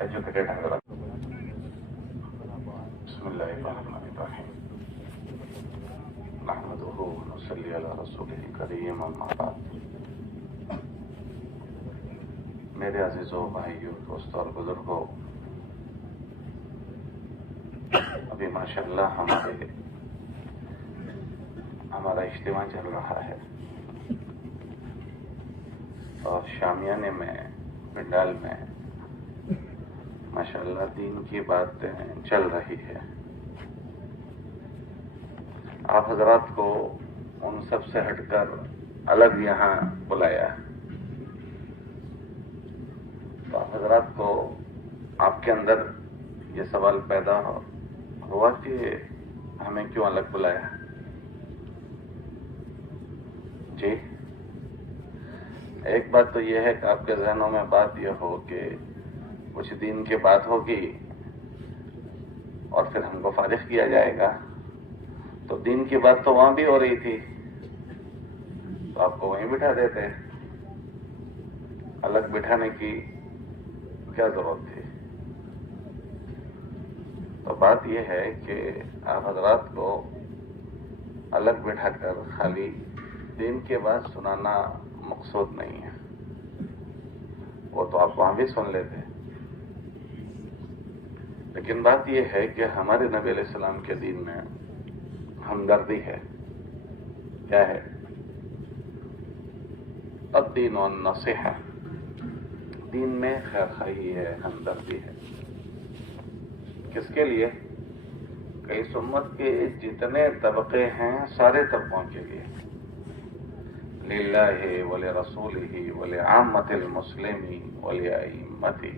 Educated حضرات، بسم اللہ الرحمن الرحیم، نحمدہ ونصلی علی رسولہ الکریم، اما بعد۔ میرے عزیزوں، بھائیوں، دوستوں اور بزرگوں، ابھی ماشاءاللہ ہمارا اجتماع چل رہا ہے اور شامیانے میں، پنڈال میں ماشاءاللہ دین کی باتیں چل رہی ہے۔ آپ حضرات کو ان سب سے ہٹ کر الگ یہاں بلایا، تو آپ حضرات کو آپ کے اندر یہ سوال پیدا ہوا کہ ہمیں کیوں الگ بلایا؟ جی، ایک بات تو یہ ہے کہ آپ کے ذہنوں میں بات یہ ہو کہ کچھ دین کی بات ہوگی اور پھر ہم کو فارغ کیا جائے گا، تو دین کی بات تو وہاں بھی ہو رہی تھی، تو آپ کو وہیں بٹھا دیتے، الگ بٹھانے کی کیا ضرورت تھی؟ تو بات یہ ہے کہ آپ حضرات کو الگ بٹھا کر خالی دین کے بات سنانا مقصود نہیں ہے، وہ تو آپ وہاں بھی سن لیتے، لیکن بات یہ ہے کہ ہمارے نبی علیہ السلام کے دین میں ہمدردی ہے۔ کیا ہے؟ الدین والنصیحہ، دین میں خیر خواہی ہے، ہمدردی ہے۔ کس کے لیے؟ کہ اس امت کے جتنے طبقے ہیں سارے طبقوں کے لیے، للہ ولرسولہ ولعامۃ المسلمین ولائمتہ،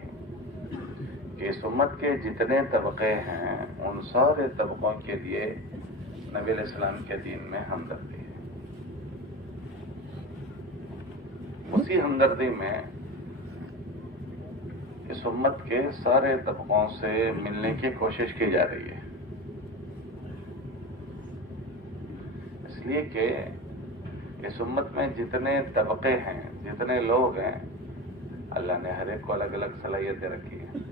کہ اس امت کے جتنے طبقے ہیں ان سارے طبقوں کے لیے نبی علیہ السلام کے دین میں ہمدردی ہے۔ اسی ہمدردی میں اس امت کے سارے طبقوں سے ملنے کی کوشش کی جا رہی ہے، اس لیے کہ اس امت میں جتنے طبقے ہیں، جتنے لوگ ہیں، اللہ نے ہر ایک کو الگ الگ صلاحیتیں رکھی ہیں،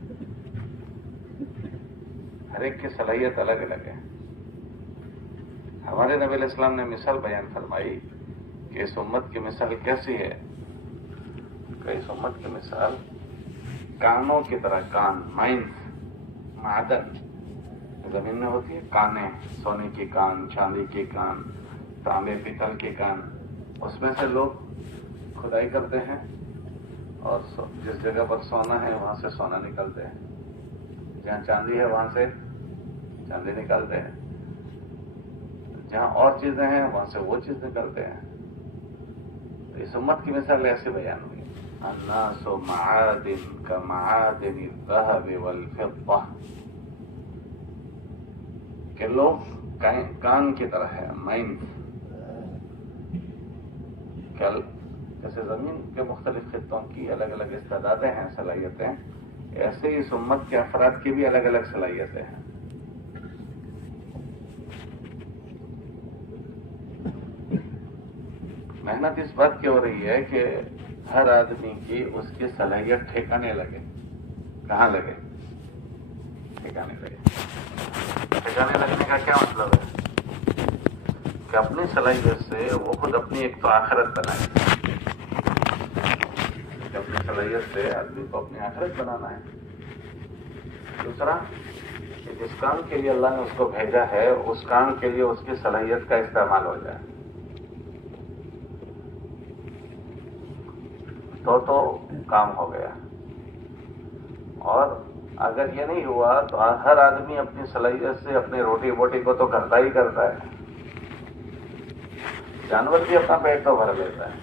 ہر ایک کی صلاحیت الگ الگ ہے۔ ہمارے نبی علیہ السلام نے مثال بیان فرمائی کہ اس امت کی مثال کیسی ہے، کہ اس امت کی مثال کانوں کی طرح، کان، مائنز، معدن، زمین میں ہوتی ہے کانیں، سونے کی کان، چاندی کی کان، تانبے پیتل کے کان، اس میں سے لوگ کھدائی کرتے ہیں اور جس جگہ پر سونا ہے وہاں سے سونا نکلتے ہیں، جہاں چاندی ہے وہاں سے چاندی نکالتے ہیں، جہاں اور چیزیں ہیں وہاں سے وہ چیز نکلتے ہیں۔ تو اس امت کی مثال ایسے بیان ہوئی، الناس معادن کمعادن الذهب والفضة، کہ لوگ کان کی طرح ہے، مائنز، جیسے زمین کے مختلف خطوں کی الگ الگ استعدادیں ہیں، صلاحیتیں، ایسے ہی اس امت کے افراد کی بھی الگ الگ صلاحیتیں ہیں۔ محنت اس بات کی ہو رہی ہے کہ ہر آدمی کی اس کی صلاحیت ٹھکانے لگے۔ کہاں لگے؟ ٹھکانے لگے۔ ٹھکانے لگنے کا کیا مطلب ہے؟ کہ اپنی صلاحیت سے وہ خود اپنی ایک تو آخرت بنائے، کہ اپنی صلاحیت سے آدمی کو اپنی آخرت بنانا ہے۔ دوسرا کہ جس کام کے لیے اللہ نے اس کو بھیجا ہے اس کام کے لیے اس کی صلاحیت کا استعمال ہو جائے، تو کام ہو گیا۔ اور اگر یہ نہیں ہوا تو ہر آدمی اپنی صلاحیت سے اپنی روٹی بوٹی کو تو کرتا ہی کرتا ہے۔ جانور بھی اپنا پیٹ تو بھر لیتا ہے،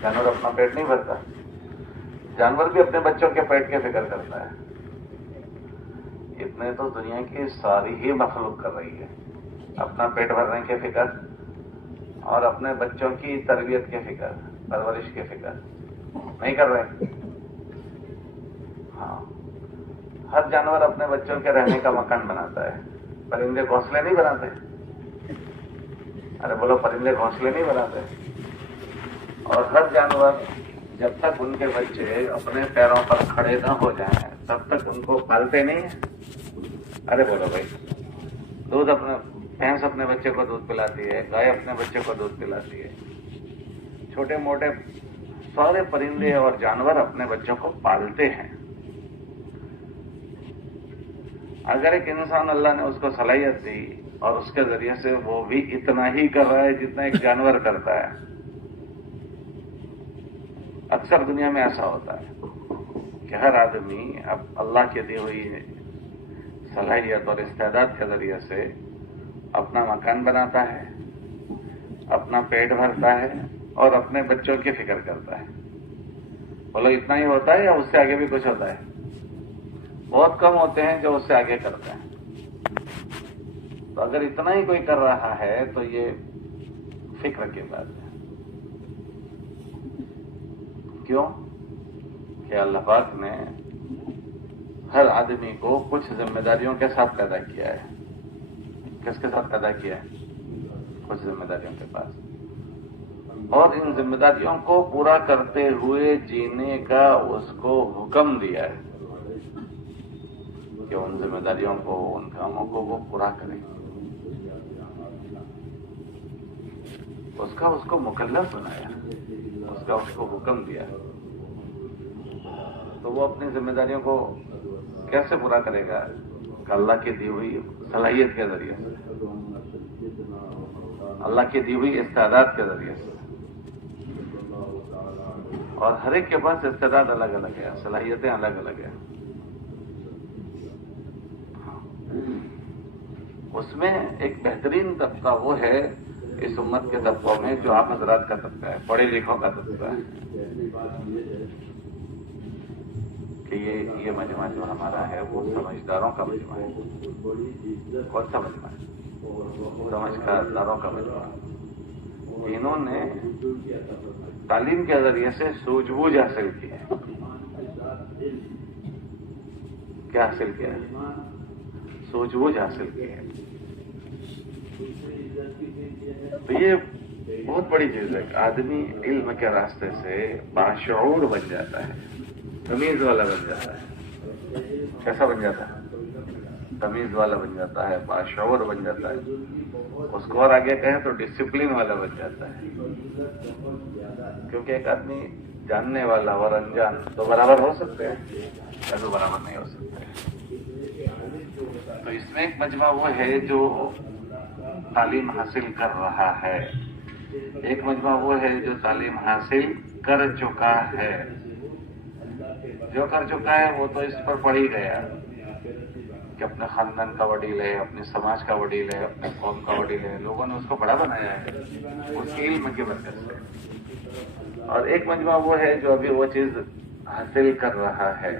جانور اپنا پیٹ نہیں بھرتا، جانور بھی اپنے بچوں کے پیٹ کی فکر کرتا ہے۔ اتنے تو دنیا کی ساری ہی مخلوق کر رہی ہے، اپنا پیٹ بھرنے کی فکر اور اپنے بچوں کی تربیت کی فکر، پرورش کی فکر نہیں کر رہے۔ ہاں، ہر جانور اپنے بچوں کے رہنے کا مکان بناتا ہے، پرندے گھونسلے نہیں بناتے؟ ارے بولو، پرندے گھونسلے نہیں بناتے؟ اور ہر جانور جب تک ان کے بچے اپنے پیروں پر کھڑے نہ ہو جائیں تب تک ان کو پالتے نہیں ہیں. ارے بولو بھائی, بھینس اپنے بچے کو دودھ پلاتی ہے, گائے اپنے بچے کو دودھ پلاتی ہے, چھوٹے موٹے سارے پرندے اور جانور اپنے بچوں کو پالتے ہیں. اگر ایک انسان اللہ نے اس کو صلاحیت دی اور اس کے ذریعے سے وہ بھی اتنا ہی کر رہا ہے جتنا ایک جانور کرتا ہے. اکثر دنیا میں ایسا ہوتا ہے کہ ہر آدمی اب اللہ کی دی ہوئی صلاحیت اور استعداد کے ذریعے سے اپنا مکان بناتا ہے, اپنا پیٹ بھرتا ہے اور اپنے بچوں کی فکر کرتا ہے. بولو اتنا ہی ہوتا ہے یا اس سے آگے بھی کچھ ہوتا ہے؟ بہت کم ہوتے ہیں جو اس سے آگے کرتے ہیں. تو اگر اتنا ہی کوئی کر رہا ہے تو یہ فکر کی بات ہے. کیوں کہ اللہ پاک نے ہر آدمی کو کچھ ذمہ داریوں کے ساتھ پیدا کیا ہے. کس کے ساتھ پیدا کیا ہے؟ کچھ ذمہ داریوں کے پاس, اور ان ذمہ داریوں کو پورا کرتے ہوئے جینے کا اس کو حکم دیا ہے کہ ان ذمہ داریوں کو, ان کاموں کو وہ پورا کرے. اس کو مکلف بنایا, اس کو حکم دیا. تو وہ اپنی ذمہ داریوں کو کیسے پورا کرے گا؟ کہ اللہ کی دی ہوئی صلاحیت کے ذریعے سے, اللہ کی دی ہوئی استعداد کے ذریعے سے. اور ہر ایک کے پاس استعداد الگ الگ ہے, صلاحیتیں الگ الگ ہیں. اس میں ایک بہترین طبقہ وہ ہے اس امت کے طبقوں میں جو آپ حضرات کا طبقہ ہے, پڑھے لکھوں کا طبقہ ہے. کہ یہ مجمع جو ہمارا ہے وہ سمجھداروں کا مجمع ہے. کون سا مجمع ہے؟ سمجھداروں کا مجمع. انہوں نے تعلیم کے ذریعے سے سوجھ بوجھ حاصل کی ہے. کیا حاصل کیا ہے؟ سوجھ بوجھ حاصل کی ہے. تو یہ بہت بڑی چیز ہے کہ آدمی علم کے راستے سے باشعور بن جاتا ہے, تمیز والا بن جاتا ہے. کیسا بن جاتا ہے؟ تمیز والا بن جاتا ہے, باشعور بن جاتا ہے. اس کو اور آگے کہیں تو ڈسپلن والا بن جاتا ہے. کیونکہ ایک آدمی جاننے والا اور انجان تو برابر ہو سکتے ہیں یا تو برابر نہیں ہو سکتے. تو اس میں ایک مجمع وہ ہے جو تعلیم حاصل کر رہا ہے, ایک مجمع وہ ہے جو تعلیم حاصل کر چکا ہے. جو کر چکا ہے وہ تو اس پر پڑ ہی گیا کہ اپنے خاندان کا وڈیل ہے, اپنے سماج کا وڈیل ہے, اپنے قوم کا وڈیل ہے. لوگوں نے اس کو بڑا بنایا ہے اس کے علم کی برکت سے. اور ایک مجمع وہ ہے جو ابھی وہ چیز حاصل کر رہا ہے.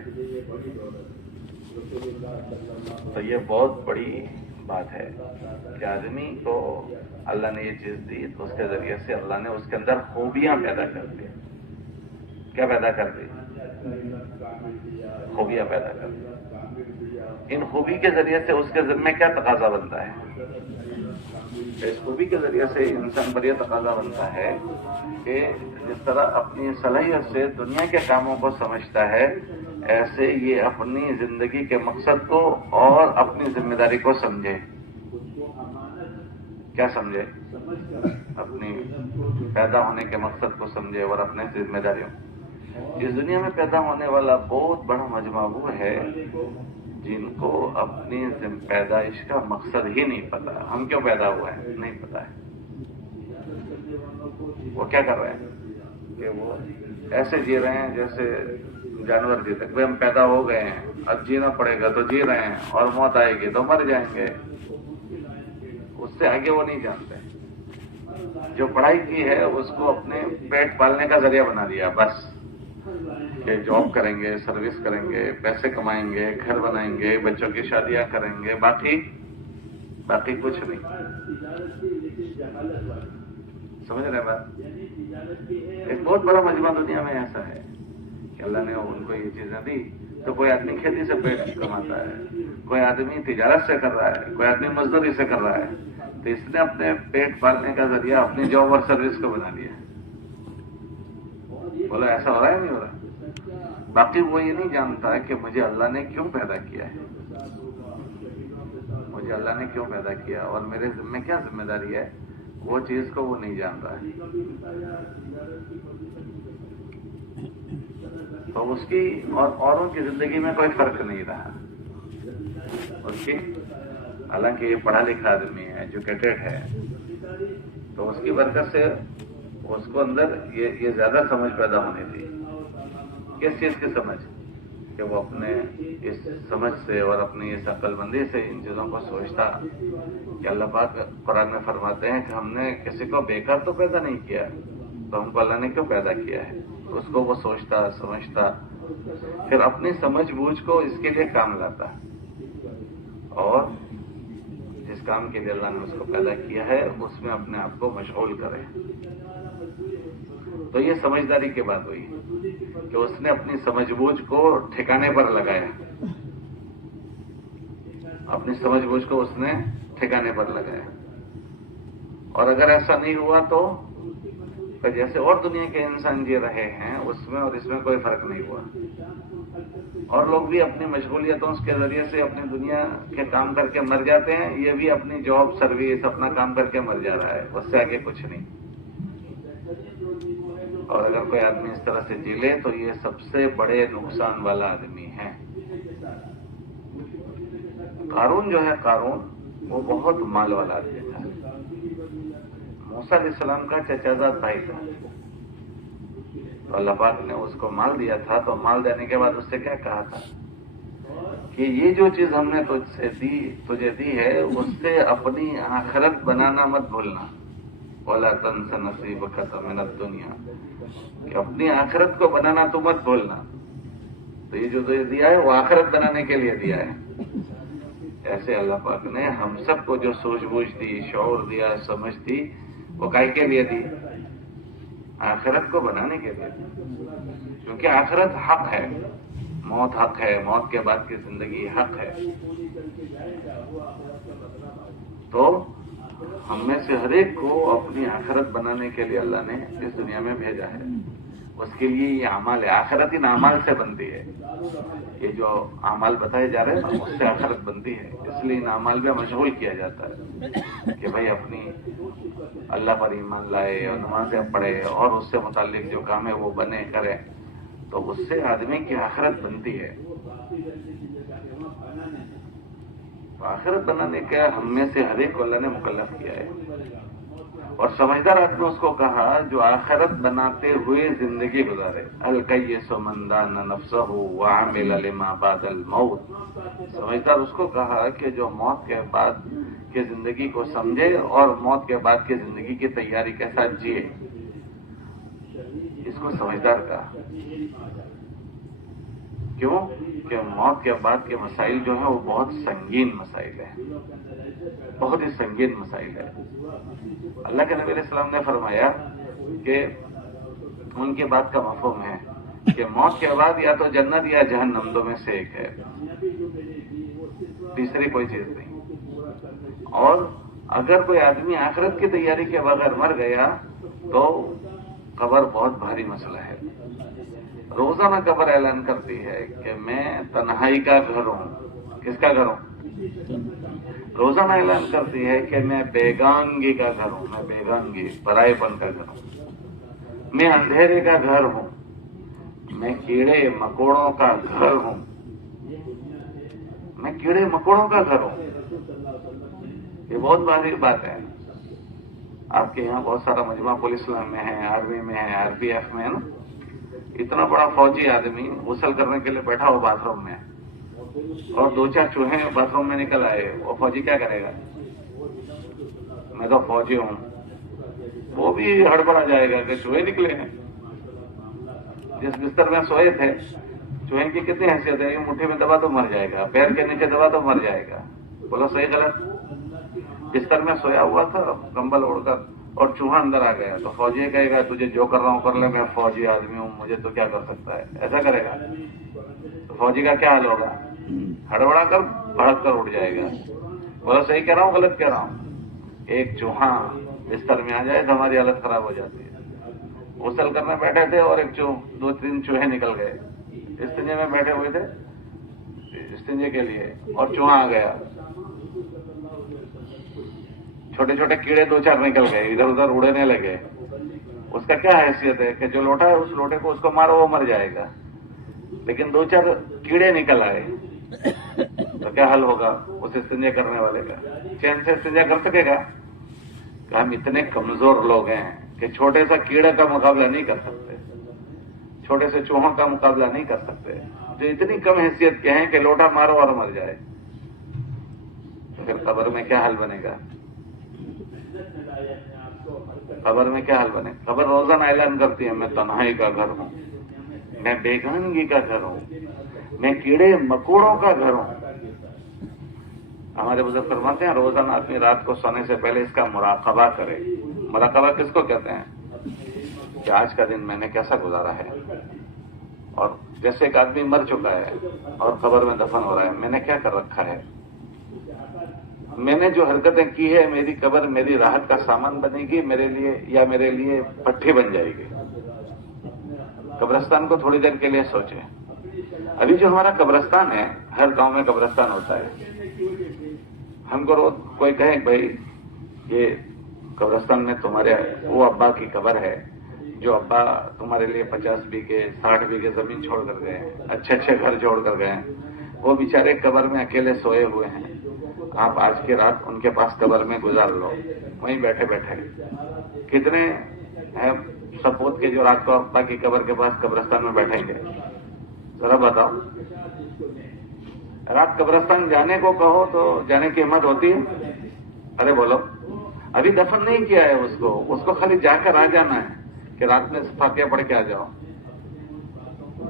تو یہ بہت بڑی بات ہے کہ آدمی کو اللہ نے یہ چیز دی تو اس کے ذریعے سے اللہ نے اس کے اندر خوبیاں پیدا کر دی. کیا پیدا کر دی؟ خوبیاں پیدا کر دی. ان خوبی کے ذریعے سے اس کے ذمہ کیا تقاضا بنتا ہے؟ اس خوبی کے ذریعے سے انسان پر یہ تقاضا بنتا ہے کہ جس طرح اپنی صلاحیت سے دنیا کے کاموں کو سمجھتا ہے ایسے یہ اپنی زندگی کے مقصد کو اور اپنی ذمہ داری کو سمجھے. کیا سمجھے؟ اپنی پیدا ہونے کے مقصد کو سمجھے اور اپنے ذمہ داریوں. اس دنیا میں پیدا ہونے والا بہت بڑا مجمع وہ ہے جن کو اپنی پیدائش کا مقصد ہی نہیں پتا. ہم کیوں پیدا ہوئے ہیں نہیں پتا ہے. وہ کیا کر رہے ہیں کہ وہ ایسے جی رہے ہیں جیسے جانور جیتے. بھائی ہم پیدا ہو گئے ہیں, اب جینا پڑے گا تو جی رہے ہیں, اور موت آئے گی تو مر جائیں گے. اس سے آگے وہ نہیں جانتے. جو پڑھائی کی ہے اس کو اپنے پیٹ پالنے کا ذریعہ بنا دیا بس, کہ جاب کریں گے, سروس کریں گے, پیسے کمائیں گے, گھر بنائیں گے, بچوں کی شادیاں کریں گے, باقی کچھ نہیں. سمجھ رہے بات؟ ایک بہت بڑا مجمع دنیا میں ایسا ہے کہ اللہ نے ان کو یہ چیزیں دی. تو کوئی آدمی کھیتی سے پیٹ کماتا ہے, کوئی آدمی تجارت سے کر رہا ہے, کوئی آدمی مزدوری سے کر رہا ہے. تو اس نے اپنے پیٹ پالنے کا ذریعہ اپنی جاب اور سروس کو بنا دیا. بولا ایسا ہو رہا ہے نہیں ہو رہا. باقی وہ یہ نہیں جانتا کہ مجھے اللہ نے کیوں پیدا کیا ہے, مجھے اللہ نے کیوں پیدا کیا اور میرے ذمہ کیا ذمہ داری ہے, وہ چیز کو وہ نہیں جان رہا ہے. تو اس کی اور اوروں کی زندگی میں کوئی فرق نہیں رہا اس کی. حالانکہ یہ پڑھا لکھا آدمی ہے, ایجوکیٹڈ ہے, تو اس کی برکت سے اس کو اندر یہ زیادہ سمجھ پیدا ہونی تھی. کس چیز کی سمجھ؟ کہ وہ اپنے اس سمجھ سے اور اپنی اس عقل مندی سے ان چیزوں کو سوچتا کہ اللہ پاک قرآن میں فرماتے ہیں کہ ہم نے کسی کو بیکار تو پیدا نہیں کیا, تو ہم کو اللہ نے کیوں پیدا کیا ہے. تو اس کو وہ سوچتا سمجھتا, پھر اپنی سمجھ بوجھ کو اس کے لیے کام لاتا, اور جس کام کے لیے اللہ نے اس کو پیدا کیا ہے اس میں اپنے آپ کو مشغول کرے. تو یہ سمجھداری کی بات ہوئی کہ اس نے اپنی سمجھ بوجھ کو ٹھکانے پر لگایا, اپنی سمجھ بوجھ کو اس نے ٹھکانے پر لگایا. اور اگر ایسا نہیں ہوا تو جیسے اور دنیا کے انسان جی رہے ہیں اس میں اور اس میں کوئی فرق نہیں ہوا, اور لوگ بھی اپنی مشغولیتوں کے ذریعے سے اپنی دنیا کے کام کر کے مر جاتے ہیں, یہ بھی اپنی جاب سروس اپنا کام کر کے مر جا رہا ہے, اس سے آگے کچھ نہیں. اور اگر کوئی آدمی اس طرح سے جی لے تو یہ سب سے بڑے نقصان والا آدمی ہے. قارون جو ہے, قارون وہ بہت مال والا آدمی تھا. موسیٰ علیہ السلام کا چچا زاد بھائی تھا. تو اللہ پاک نے اس کو مال دیا تھا, تو مال دینے کے بعد اس سے کیا کہا تھا کہ یہ جو چیز ہم نے تجھے دی ہے اس سے اپنی آخرت بنانا مت بھولنا. وَلَا تَنْسَ نَصِيبَكَ مِنَ الدُّنْيَا, کہ اپنی آخرت کو بنانا تو مت بھولنا. تو یہ جو دیا ہے وہ آخرت بنانے کے لیے دیا ہے. ایسے اللہ پاک نے ہم سب کو جو سوچ بوجھ دی, شعور دیا, سمجھ دی, وہ کائے کے لیے دی؟ آخرت کو بنانے کے لیے. کیونکہ آخرت حق ہے, موت حق ہے, موت کے بعد کی زندگی حق ہے. تو ہم میں سے ہر ایک کو اپنی آخرت بنانے کے لیے اللہ نے اس دنیا میں بھیجا ہے. اس کے لیے یہ اعمال ہے, آخرت ان اعمال سے بنتی ہے. یہ جو اعمال بتائے جا رہے ہیں اس سے آخرت بنتی ہے, اس لیے ان اعمال میں مشغول کیا جاتا ہے کہ بھائی اپنی اللہ پر ایمان لائے اور نمازیں پڑھے اور اس سے متعلق جو کام ہے وہ بنے کرے, تو اس سے آدمی کی آخرت بنتی ہے. تو آخرت بنانے کا ہم میں سے ہر ایک کو اللہ نے مکلف کیا ہے. اور سمجھدار آدمی اس کو کہا جو آخرت بناتے ہوئے زندگی گزارے. الکیس من دان نفسہ وعمل لما بعد الموت. سمجھدار اس کو کہا کہ جو موت کے بعد کی زندگی کو سمجھے اور موت کے بعد کی زندگی کی تیاری کے ساتھ جیے. اس کو سمجھدار کہا. کیوں؟ کہ موت کے بعد کے مسائل جو ہیں وہ بہت سنگین مسائل ہیں, بہت ہی سنگین مسائل ہیں. اللہ کے نبی علیہ السلام نے فرمایا کہ ان کی بات کا مفہوم ہے کہ موت کے بعد یا تو جنت یا جہنم, دو میں سے ایک ہے, تیسری کوئی چیز نہیں. اور اگر کوئی آدمی آخرت کی تیاری کے بغیر مر گیا تو قبر بہت بھاری مسئلہ ہے. روزانہ قبر اعلان کرتی ہے کہ میں تنہائی کا گھر ہوں. کس کا گھر ہوں؟ روزانہ اعلان کرتی ہے کہ میں بیگانگی کا گھر ہوں, میں بیگانگی پرائے پن کا گھر ہوں, میں اندھیرے کا گھر ہوں, میں کیڑے مکوڑوں کا گھر ہوں, میں کیڑے مکوڑوں کا گھر ہوں. یہ بہت بڑی بات ہے. آپ کے یہاں بہت سارا مجمع پولیس میں ہے, آرمی میں ہے, آر پی ایف میں ہے نا. اتنا بڑا فوجی آدمی غسل کرنے کے لیے بیٹھا ہو باتھ روم میں, اور دو چار چوہے باتھ روم میں نکل آئے, وہ فوجی کیا کرے گا؟ میں تو فوجی ہوں. وہ بھی ہڑبڑا جائے گا کہ چوہے نکلے ہیں. جس بستر میں سوئے تھے, چوہے کی کتنی حیثیت ہے, مٹھی میں دبا تو مر جائے گا, پیر کے نیچے دبا تو مر جائے گا. بولو صحیح غلط؟ بستر میں سویا ہوا تھا کمبل اوڑھ کر, اور چوہا اندر آ گیا, تو فوجی کہے گا تجھے جو کر رہا ہوں کر لے, میں فوجی آدمی ہوں, مجھے تو کیا کر سکتا ہے, ایسا کرے گا؟ تو فوجی کا کیا حال ہوگا؟ ہڑبڑا کر بھڑک کر اٹھ جائے گا. بولو صحیح کہہ رہا ہوں غلط کہہ رہا ہوں؟ ایک چوہا بستر میں آ جائے تو ہماری حالت خراب ہو جاتی ہے. غسل کرنے بیٹھے تھے اور دو تین چوہے نکل گئے، استنجے میں بیٹھے ہوئے تھے استنجے کے لیے اور چوہا آ گیا، چھوٹے چھوٹے کیڑے دو چار نکل گئے، ادھر ادھر اڑنے لگے. اس کا کیا حیثیت ہے کہ جو لوٹا ہے اس لوٹے کو اس کو مارو وہ مر جائے گا، لیکن دو چار کیڑے نکل آئے تو کیا حل ہوگا اس استنجے کرنے والے کا؟ چین سے استنجا کر سکے گا؟ کہ ہم اتنے کمزور لوگ ہیں کہ چھوٹے سا کیڑے کا مقابلہ نہیں کر سکتے، چھوٹے سے چوہوں کا مقابلہ نہیں کر سکتے، جو اتنی کم حیثیت کے ہیں کہ لوٹا مارو اور مر جائے. تو پھر قبر میں کیا حل بنے گا؟ قبر میں کیا حل بنے؟ قبر روزانہ اعلان کرتی ہے میں تنہائی کا گھر ہوں، میں بیگانگی کا گھر ہوں، میں کیڑے مکوڑوں کا گھر ہوں. ہمارے بزرگ فرماتے ہیں روزانہ آدمی رات کو سونے سے پہلے اس کا مراقبہ کرے. مراقبہ کس کو کہتے ہیں؟ کہ آج کا دن میں نے کیسا گزارا ہے، اور جیسے ایک آدمی مر چکا ہے اور قبر میں دفن ہو رہا ہے، میں نے کیا کر رکھا ہے، میں نے جو حرکتیں کی ہے، میری قبر میری راحت کا سامان بنے گی میرے لیے یا میرے لیے پٹھی بن جائے گی. قبرستان کو تھوڑی دیر کے لیے سوچیں. ابھی جو ہمارا قبرستان ہے، ہر گاؤں میں قبرستان ہوتا ہے. ہم کو روز کوئی کہے بھائی یہ قبرستان میں تمہارے وہ ابا کی قبر ہے جو ابا تمہارے لیے 50 بیگھے 60 بیگھے زمین چھوڑ کر گئے ہیں، اچھے اچھے گھر چھوڑ کر گئے ہیں، وہ بیچارے قبر میں اکیلے سوئے ہوئے ہیں، آپ آج کی رات ان کے پاس قبر میں گزار لو، وہیں بیٹھے بیٹھے. کتنے ہیں سپوت کے جو رات کو ابا کی قبر کے پاس قبرستان میں بیٹھیں گے؟ ذرا بتاؤ. رات قبرستان جانے کو کہو تو جانے کی ہمت ہوتی ہے؟ ارے بولو. ابھی دفن نہیں کیا ہے اس کو خالی جا کر آ جانا ہے کہ رات میں فاتحہ پڑھ کے آ جاؤ.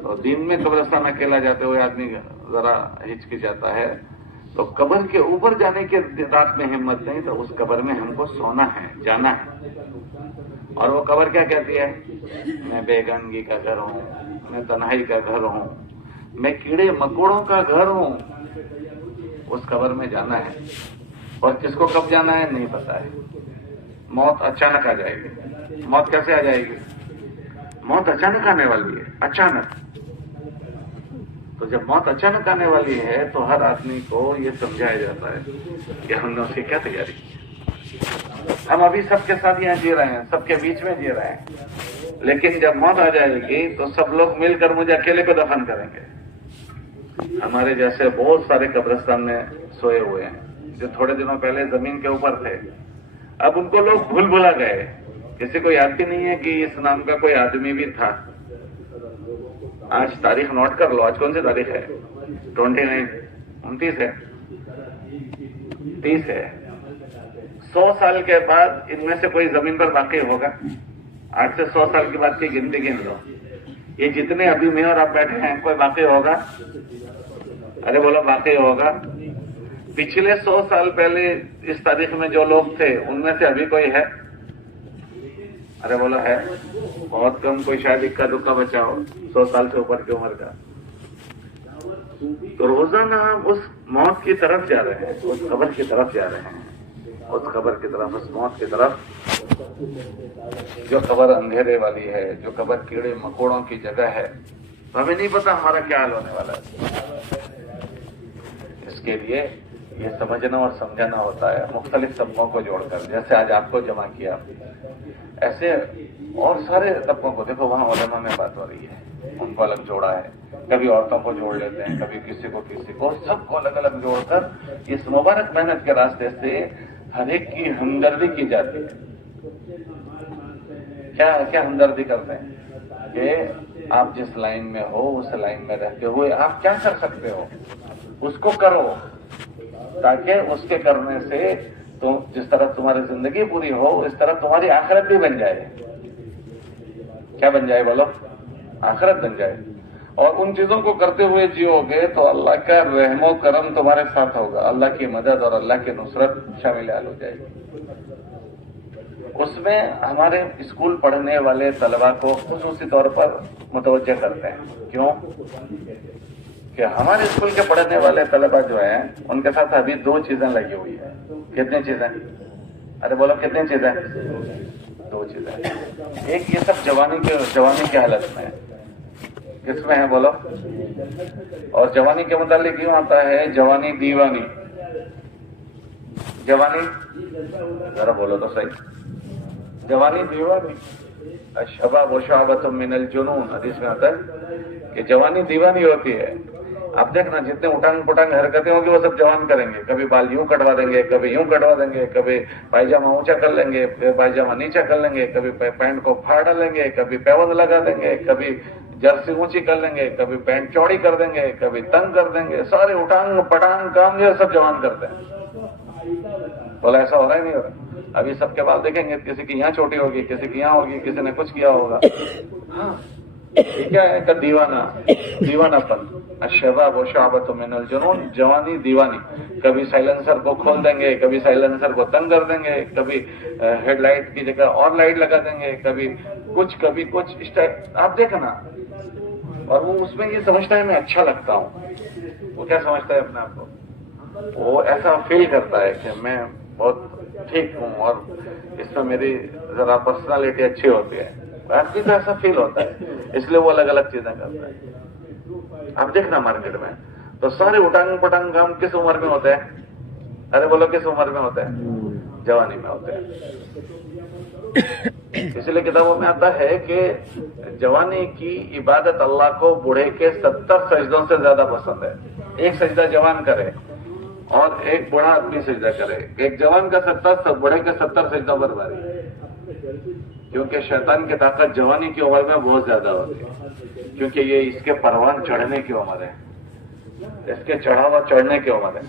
تو دن میں قبرستان اکیلا جاتے ہوئے آدمی ذرا ہچکچاتا ہے، تو قبر کے اوپر جانے کے رات میں ہمت نہیں، تو اس قبر میں ہم کو سونا ہے، جانا ہے. اور وہ قبر کیا کہتی ہے؟ میں بیگانگی کا گھر ہوں، میں تنہائی کا گھر ہوں، میں کیڑے مکوڑوں کا گھر ہوں. اس قبر میں جانا ہے، اور کس کو کب جانا ہے نہیں پتا ہے. موت اچانک آ جائے گی. موت کیسے آ جائے گی؟ موت اچانک آنے والی ہے، اچانک. تو جب موت اچانک آنے والی ہے تو ہر آدمی کو یہ سمجھایا جاتا ہے کہ ہم نے اس کی کیا تیاری کی. ہم ابھی سب کے ساتھ یہاں جی رہے ہیں، سب کے بیچ میں جی رہے ہیں، لیکن جب موت آ جائے گی تو سب لوگ مل کر مجھے اکیلے کو دفن کریں گے. ہمارے جیسے بہت سارے قبرستان میں سوئے ہوئے ہیں جو تھوڑے دنوں پہلے زمین کے اوپر تھے، اب ان کو لوگ بھلا گئے. کسی کو یاد بھی نہیں ہے کہ اس نام کا کوئی آدمی بھی تھا. آج تاریخ نوٹ کر لو. آج کون سی تاریخ ہے؟ 29 29 ہے، 30 ہے. 100 سال کے بعد ان میں سے کوئی زمین پر واقع ہوگا؟ آج سے 100 سال کے بعد کی گنتی گن لو. یہ جتنے ابھی میں اور آپ بیٹھے ہیں کوئی واقع ہوگا؟ ارے بولو واقع ہوگا. پچھلے 100 سال پہلے اس تاریخ میں جو لوگ تھے ان میں سے ابھی کوئی ہے؟ ارے بولو ہے. بہت کم، کوئی شاید اکا دکا بچا ہو 100 سال سے اوپر کی عمر کا. تو روزانہ اس موت کی طرف جا رہے ہیں، اس قبر کی طرف جا رہے ہیں، اس قبر کی طرف، اس موت کی طرف جو قبر اندھیرے والی ہے، جو قبر کیڑے مکوڑوں کی جگہ ہے. تو ہمیں نہیں پتا ہمارا کیا حال ہونے والا ہے. اس کے لیے یہ سمجھنا اور سمجھنا ہوتا ہے مختلف طبقوں کو جوڑ کر. جیسے آج آپ کو جمع کیا، ایسے اور سارے طبقوں کو دیکھو. وہاں علماء میں بات ہو رہی ہے، ان کو الگ جوڑا ہے. کبھی عورتوں کو جوڑ لیتے ہیں، کبھی کسی کو، سب کو الگ الگ جوڑ کر اس مبارک محنت کے راستے سے ہر ایک کی ہمدردی کی جاتی ہے. کیا ہمدردی کرتے ہیں کہ آپ جس لائن میں ہو اس لائن میں رہتے ہوئے آپ کیا کر سکتے ہو اس کو کرو، تاکہ اس کے کرنے سے تو جس طرح تمہاری زندگی پوری ہو اس طرح تمہاری آخرت بھی بن جائے. کیا بن جائے بولو؟ آخرت بن جائے. اور ان چیزوں کو کرتے ہوئے جیو گے تو اللہ کا رحم و کرم تمہارے ساتھ ہوگا، اللہ کی مدد اور اللہ کی نصرت شامل حال ہو جائے گی. اس میں ہمارے اسکول پڑھنے والے طلباء کو خصوصی طور پر متوجہ کرتے ہیں. کیوں؟ کہ ہمارے اسکول کے پڑھنے والے طلباء جو ہیں ان کے ساتھ ابھی 2 چیزیں لگی ہوئی ہیں. کتنی چیزیں؟ ارے بولو کتنی چیزیں؟ دو چیزیں. ایک یہ سب جوانی کی حالت میں ہے. کس میں ہے بولو؟ اور جوانی کے متعلق یوں آتا ہے جوانی دیوانی. جوانی ذرا بولو تو صحیح. جوانی دیوانی. الشباب شعبۃ من الجنون، حدیث میں آتا ہے کہ جوانی دیوانی ہوتی ہے. اب دیکھنا جتنے اٹھانگ پٹانگ حرکتیں ہوں گی وہ سب جوان کریں گے. کبھی بال یوں کٹوا دیں گے، کبھی یوں کٹوا دیں گے، کبھی پائجامہ اونچا کر لیں گے، پھر پائجامہ نیچا کر لیں گے، کبھی پینٹ کو پھاڑ ڈالیں گے، کبھی پیوند لگا دیں گے، کبھی جرسی اونچی کر لیں گے، کبھی پینٹ چوڑی کر دیں گے، کبھی تنگ کر دیں گے. سارے اٹھانگ پٹانگ کام یہ سب جوان کرتے ہیں. بولا ایسا ہو رہا ہے نہیں ہو رہا؟ ابھی سب کے بال دیکھیں گے، کسی کی یہاں چھوٹی ہوگی، کسی کی یہاں ہوگی، کسی نے کچھ کیا ہوگا. ہاں یہ کیا ہے کہ دیوانہ پن. الشباب شعبۃ من الجنون، جوانی دیوانی. کبھی سائلنسر کو کھول دیں گے، کبھی سائلنسر کو تنگ کر دیں گے، کبھی ہیڈ لائٹ کی جگہ اور لائٹ لگا دیں گے، کبھی کچھ اس ٹائپ. آپ دیکھنا. اور وہ اس میں یہ سمجھتا ہے میں اچھا لگتا ہوں. وہ کیا سمجھتا ہے اپنے آپ کو؟ وہ ایسا فیل کرتا ہے کہ میں بہت ٹھیک ہوں اور اس میں میری ذرا پرسنالٹی اچھی ہوتی ہے. آدمی کو ایسا فیل ہوتا ہے، اس لیے وہ الگ الگ چیزیں کرتا ہے. آپ دیکھنا مارکیٹ میں تو سارے اٹانگ پٹانگ کام کس عمر میں ہوتے ہیں؟ ارے بولو کس عمر میں ہوتے ہیں؟ جوانی میں ہوتے ہیں. اس لیے کتابوں میں آتا ہے کہ جوانی کی عبادت اللہ کو بوڑھے کے 70 سجدوں سے زیادہ پسند ہے. ایک سجدہ جوان کرے اور ایک بوڑھا آدمی سجدہ کرے. ایک جوان کا 70، بوڑھے کے 70 سجدوں پر بھاری. کیونکہ شیطان کی طاقت جوانی کی عمر میں بہت زیادہ ہوتی ہے، کیونکہ یہ اس کے پروان چڑھنے کی عمر ہے، اس کے چڑھاوا چڑھنے کی عمر ہے.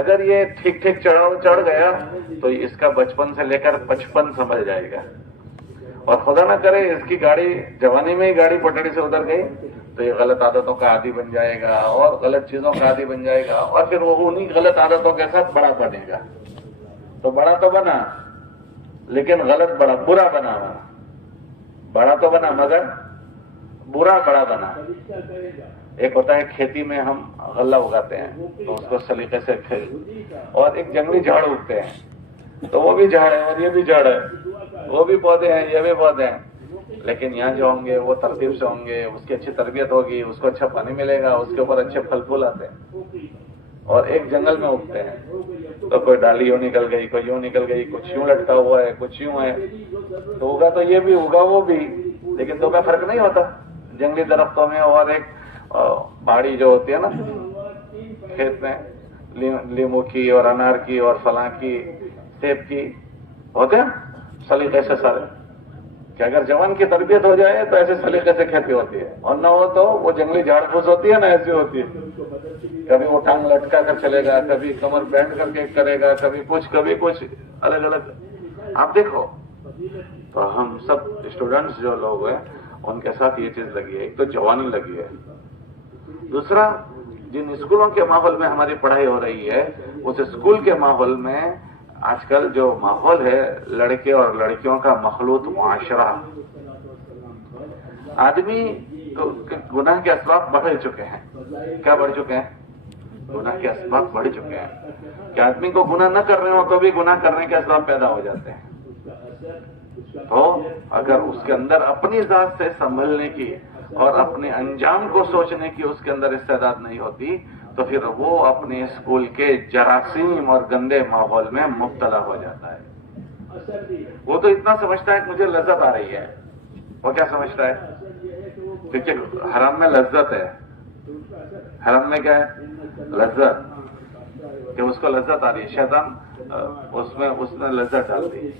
اگر یہ ٹھیک ٹھیک چڑھاوا چڑھ گیا تو اس کا بچپن سے لے کر 55 سنبھل جائے گا. اور خدا نہ کرے اس کی گاڑی جوانی میں ہی گاڑی پٹڑی سے اتر گئی تو یہ غلط عادتوں کا عادی بن جائے گا اور غلط چیزوں کا عادی بن جائے گا. اور پھر وہ انہی غلط عادتوں کے ساتھ بڑا بنے گا. تو بڑا تو بنا لیکن غلط برا بنا. بڑا تو بنا مگر برا بڑا بنا. ایک ہوتا ہے کھیتی میں ہم غلہ اگاتے ہیں تو اس کو سلیقے سے اور ایک جنگلی جھاڑ اگتے ہیں تو وہ بھی جھاڑ ہے اور یہ بھی جھاڑ ہے، وہ بھی پودے ہیں یہ بھی پودے ہیں. لیکن یہاں جو ہوں گے وہ ترتیب سے ہوں گے، اس کی اچھی تربیت ہوگی، اس کو اچھا پانی ملے گا، اس کے اوپر اچھے پھل پھول آتے ہیں. اور ایک جنگل میں اگتے ہیں تو کوئی ڈالی یوں نکل گئی، کوئی یوں نکل گئی، کچھ یوں لٹکا ہوا ہے، کچھ یوں ہے. تو ہوگا تو یہ بھی ہوگا وہ بھی، لیکن دو کا فرق نہیں ہوتا. جنگلی درختوں میں اور ایک باڑی جو ہوتی ہے نا کھیت میں، لیمو کی اور انار کی اور فلاں کی سیب کی ہوتے ہیں سلیقے سے سارے. کہ اگر جوان کی تربیت ہو جائے تو ایسے سلیقے سے کھیتی ہوتی ہے، اور نہ ہو تو وہ جنگلی جھاڑ پھوس ہوتی ہے نا ایسی ہوتی ہے. کبھی وہ ٹانگ لٹکا کر چلے گا، کبھی کمر بینڈ کر کے کرے گا، کبھی کچھ الگ الگ. آپ دیکھو تو ہم سب اسٹوڈنٹس جو لوگ ہیں ان کے ساتھ یہ چیز لگی ہے. ایک تو جوانی لگی ہے، دوسرا جن اسکولوں کے ماحول میں ہماری پڑھائی ہو رہی ہے اس اسکول کے ماحول میں آج کل جو ماحول ہے لڑکے اور لڑکیوں کا مخلوط معاشرہ. آدمی گناہ کے اسباب بڑھ چکے ہیں. کیا بڑھ چکے ہیں؟ گناہ کے اسباب بڑھ چکے ہیں کہ آدمی کو گناہ نہ کر رہے ہو تو بھی گناہ کرنے کے اسباب پیدا ہو جاتے ہیں. تو اگر اس کے اندر اپنی ذات سے سنبھلنے کی اور اپنے انجام کو سوچنے کی اس کے اندر استعداد نہیں ہوتی تو پھر وہ اپنے اسکول کے جراثیم اور گندے ماحول میں مبتلا ہو جاتا ہے. وہ تو اتنا سمجھتا ہے کہ مجھے لذت آ رہی ہے. وہ کیا سمجھتا ہے؟ کیونکہ حرام میں لذت ہے. حرام میں کیا ہے؟ لذت. کہ اس کو لذت آ رہی ہے، شیطان اس میں لذت ڈال دی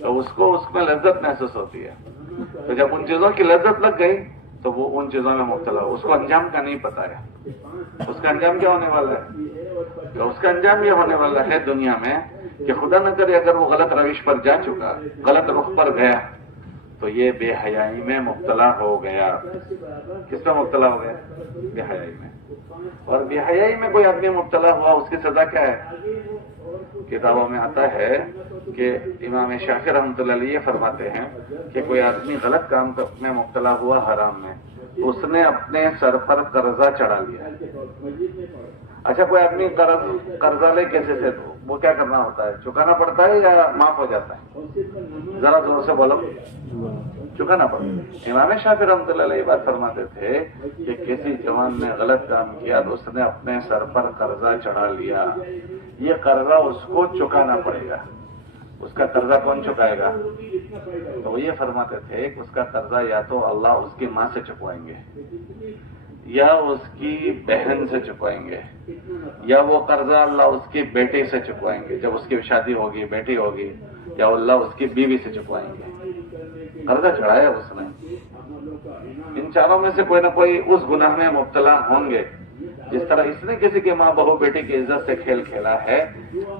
تو اس کو اس میں لذت محسوس ہوتی ہے. تو جب ان چیزوں کی لذت لگ گئی تو وہ ان چیزوں میں مبتلا ہو. اس کو انجام کا نہیں پتا ہے. اس کا انجام کیا ہونے والا ہے؟ کہ اس کا انجام یہ ہونے والا ہے دنیا میں کہ خدا نہ کرے اگر وہ غلط روش پر جا چکا، غلط رخ پر گیا تو یہ بے حیائی میں مبتلا ہو گیا. کس میں مبتلا ہو گیا؟ بے حیائی میں. اور بے حیائی میں کوئی آدمی مبتلا ہوا اس کی سزا کیا ہے؟ کتابوں میں آتا ہے کہ امام شافعی رحمۃ اللہ علیہ فرماتے ہیں کہ کوئی آدمی غلط کام میں مبتلا ہوا حرام میں اس نے اپنے سر پر قرضہ چڑھا لیا. اچھا کوئی آدمی قرضہ لے کیسے سے تو وہ کیا کرنا ہوتا ہے؟ چکانا پڑتا ہے یا معاف ہو جاتا ہے؟ ذرا زور سے بولو. چکانا پڑتا ہے. امام شافعی رحمۃ اللہ علیہ یہ بات فرماتے تھے کہ کسی جوان نے غلط کام کیا تو اس نے اپنے سر پر قرضہ چڑھا لیا، یہ قرضہ اس کو چکانا پڑے گا. اس کا قرضہ کون چکائے گا؟ تو وہ یہ فرماتے تھے کہ اس کا قرضہ یا تو اللہ اس کی ماں سے چکوائیں گے، یا اس کی بہن سے چکوائیں گے، یا وہ قرضہ اللہ اس کی بیٹی سے چکوائیں گے جب اس کی شادی ہوگی، بیٹی ہوگی، یا اللہ اس کی بیوی سے چکوائیں گے. قرضہ چڑھایا اس نے. ان چاروں میں سے کوئی نہ کوئی اس گناہ میں مبتلا ہوں گے. جس طرح اس نے کسی کی ماں بہو بیٹی کی عزت سے کھیل کھیلا ہے،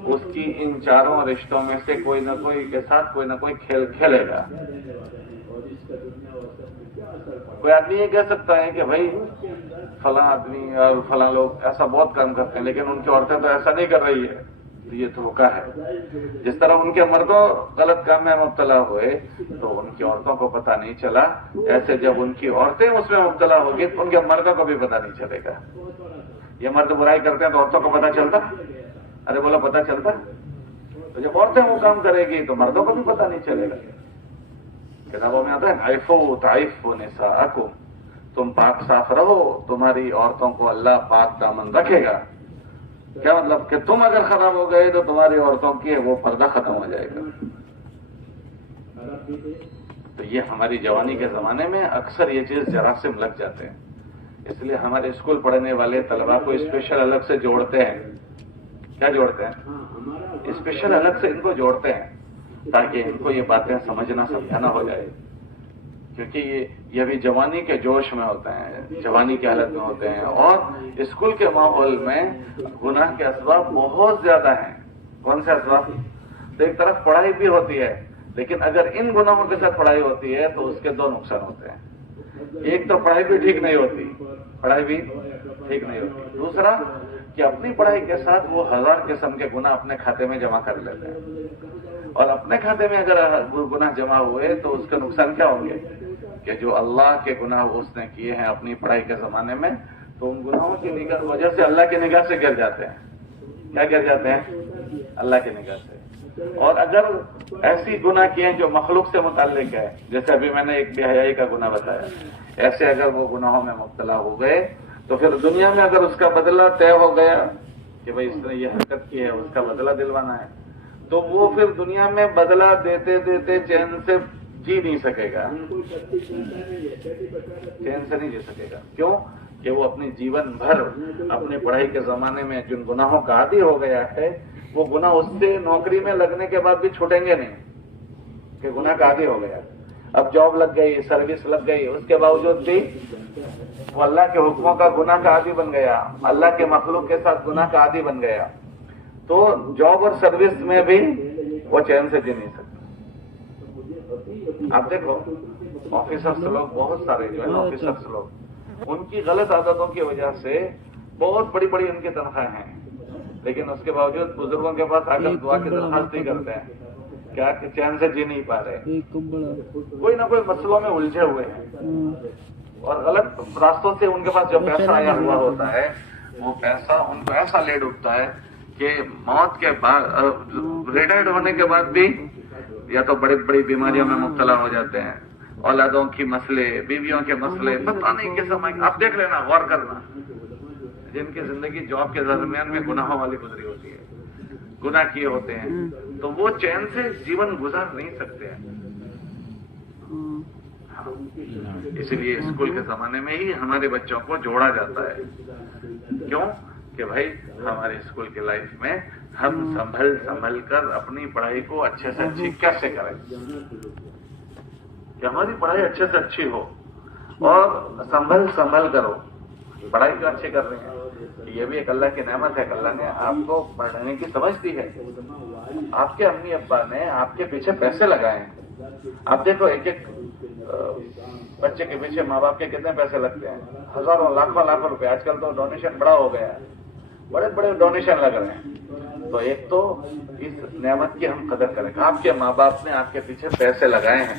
اس کی ان چاروں رشتوں میں سے کوئی نہ کوئی کے ساتھ کوئی نہ کوئی کھیل کھیلے گا. کوئی آدمی یہ کہہ سکتا ہے کہ بھائی فلاں آدمی اور فلاں لوگ ایسا بہت کام کرتے ہیں لیکن ان کی عورتیں تو ایسا نہیں کر رہی ہے، تو یہ دھوکہ ہے. جس طرح ان کے مردوں غلط کام میں مبتلا ہوئے تو ان کی عورتوں کو پتہ نہیں چلا، ایسے جب ان کی عورتیں اس میں مبتلا ہوگی تو ان کے مردوں کو بھی پتہ نہیں چلے گا. یہ مرد برائی کرتے ہیں تو عورتوں کو پتہ چلتا؟ ارے بولا پتہ چلتا؟ تو جب عورتیں وہ کام کرے گی تو مردوں کو بھی پتہ نہیں چلے گا. کتابوں میں آتا ہے عفو تعفو نساءکم، تم پاک صاف رہو، تمہاری عورتوں کو اللہ پاک دامن رکھے گا. کیا مطلب کہ تم اگر خراب ہو گئے تو تمہاری عورتوں کی وہ پردہ ختم ہو جائے گا. تو یہ ہماری جوانی کے زمانے میں اکثر یہ چیز جراثیم لگ جاتے ہیں. اس لیے ہمارے اسکول پڑھنے والے طلباء کو اسپیشل الگ سے جوڑتے ہیں. کیا جوڑتے ہیں؟ اسپیشل الگ سے ان کو جوڑتے ہیں تاکہ ان کو یہ باتیں سمجھنا سمجھانا ہو جائے. کیونکہ یہ بھی جوانی کے جوش میں ہوتے ہیں، جوانی کی حالت میں ہوتے ہیں، اور اسکول کے ماحول میں گناہ کے اسباب بہت زیادہ ہیں. کون سے اسباب؟ تو ایک طرف پڑھائی بھی ہوتی ہے، لیکن اگر ان گناہوں کے ساتھ پڑھائی ہوتی ہے تو اس کے دو نقصان ہوتے ہیں. ایک تو پڑھائی بھی ٹھیک نہیں ہوتی، پڑھائی بھی ٹھیک نہیں ہوتی. دوسرا کہ اپنی پڑھائی کے ساتھ وہ 1000 قسم کے گناہ اپنے کھاتے میں جمع کر لیتے ہیں، اور اپنے کھاتے میں اگر گناہ جمع ہوئے تو اس کے نقصان کیا ہوں گے کہ جو اللہ کے گناہ اس نے کیے ہیں اپنی پڑھائی کے زمانے میں، تو ان گناہوں کی وجہ سے اللہ کی نگاہ سے گر جاتے ہیں. کیا گر جاتے ہیں؟ اللہ کی نگاہ سے. اور اگر ایسی گناہ کیے ہیں جو مخلوق سے متعلق ہے، جیسے ابھی میں نے ایک بے حیائی کا گناہ بتایا، ایسے اگر وہ گناہوں میں مبتلا ہو گئے تو پھر دنیا میں اگر اس کا بدلہ طے ہو گیا کہ بھئی اس نے یہ حرکت کی ہے، اس کا بدلہ دلوانا ہے، تو وہ پھر دنیا میں بدلہ دیتے دیتے چین سے جی نہیں سکے گا. چین سے نہیں جی سکے گا. کیوں؟ کہ وہ اپنی جیون بھر اپنی پڑھائی کے زمانے میں جن گناہوں کا عادی ہو گیا ہے، وہ گناہ اس سے نوکری میں لگنے کے بعد بھی چھوٹیں گے نہیں، کہ گناہ کا عادی ہو گیا. اب جاب لگ گئی، سروس لگ گئی، اس کے باوجود بھی وہ اللہ کے حکموں کا گناہ کا عادی بن گیا، اللہ کے مخلوق کے ساتھ گناہ کا عادی بن گیا. تو جاب اور سروس میں بھی وہ چین سے جی نہیں سکتا. آپ دیکھو آفیسرس لوگ بہت سارے جو ہیں آفیسرس لوگ، ان کی غلط عادتوں کی وجہ سے بہت بڑی بڑی ان کی تنخواہیں ہیں، لیکن اس کے باوجود بزرگوں کے پاس آ کر دعا کی درخواست نہیں کرتے ہیں. کیا کہ چین سے جی نہیں پا رہے، کوئی نہ کوئی مسئلوں میں الجھے ہوئے ہیں، اور غلط راستوں سے ان کے پاس جو پیسہ آیا ہوا ہوتا ہے وہ پیسہ ان کو ایسا لے ڈوبتا ہے کہ موت کے بعد، ریٹائرڈ ہونے کے بعد بھی یا تو بڑی بڑی بیماریوں میں مبتلا ہو جاتے ہیں. اولادوں کی مسئلے، بیویوں کے مسئلے، پتہ نہیں کس سمے. آپ دیکھ لینا، غور کرنا، جن کی زندگی جاب کے درمیان میں گناہوں والی گزری ہوتی ہے، گناہ کیے ہوتے ہیں، تو وہ چین سے جیون گزار نہیں سکتے ہیں. اسی لیے اسکول کے زمانے میں ہی ہمارے بچوں کو جوڑا جاتا ہے. کیوں؟ کہ بھائی ہمارے اسکول کی لائف میں ہم سنبھل کر اپنی پڑھائی کو اچھے سے اچھی کیسے کریں، کہ ہماری پڑھائی اچھے سے اچھی ہو، اور سنبھل کرو. پڑھائی کیوں اچھی کر رہے ہیں؟ یہ بھی ایک اللہ کی نعمت ہے کہ اللہ نے آپ کو پڑھنے کی سمجھ دی ہے. آپ کے امی ابا نے آپ کے پیچھے پیسے لگائے ہیں. آپ دیکھو ایک ایک بچے کے پیچھے ماں باپ کے کتنے پیسے لگتے ہیں، ہزاروں لاکھوں روپے. آج کل تو ڈونیشن بڑا ہو گیا ہے، بڑے بڑے ڈونیشن لگ رہے ہیں. تو ایک تو اس نعمت کی ہم قدر کریں. آپ کے ماں باپ نے آپ کے پیچھے پیسے لگائے ہیں،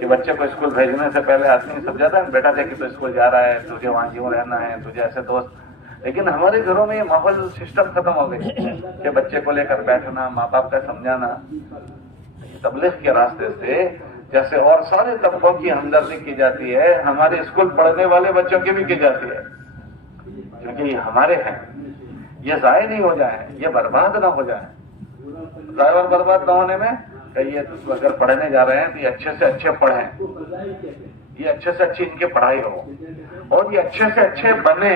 کہ بچے کو اسکول بھیجنے سے پہلے آدمی سمجھاتا ہے بیٹا دیکھ تو اسکول جا رہا ہے، تجھے وہاں یوں رہنا ہے، تجھے ایسے دوست. لیکن ہمارے گھروں میں یہ ماحول سسٹم ختم ہو گئی کہ بچے کو لے کر بیٹھنا، ماں باپ کا سمجھانا. تبلیغ کے راستے سے جیسے اور سارے طبقوں کی ہمدردی کی جاتی ہے، ہمارے اسکول پڑھنے والے بچوں کی بھی کی جاتی ہے، کیونکہ یہ ہمارے ہیں. یہ ضائع نہیں ہو جائیں، یہ برباد نہ ہو جائیں. ضائع اور برباد نہ ہونے میں کہ یہ اگر پڑھنے جا رہے ہیں تو یہ اچھے سے اچھے پڑھیں، یہ اچھے سے اچھی ان کی پڑھائی ہو، اور یہ اچھے سے اچھے بنے.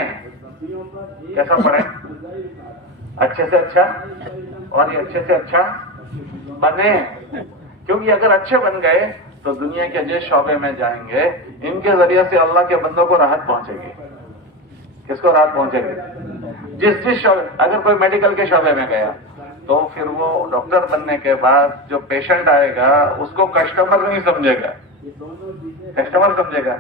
کیسا پڑھیں؟ اچھے سے اچھا، اور یہ اچھے سے اچھا بنے. کیونکہ اگر اچھے بن گئے تو دنیا کے جس شعبے میں جائیں گے ان کے ذریعے سے اللہ کے بندوں کو راحت پہنچے گی. کس کو راحت پہنچے گی؟ جس شعبے، اگر کوئی میڈیکل کے شعبے میں گیا تو پھر وہ ڈاکٹر بننے کے بعد جو پیشنٹ آئے گا اس کو کسٹمر نہیں سمجھے گا، کسٹمر سمجھے گا.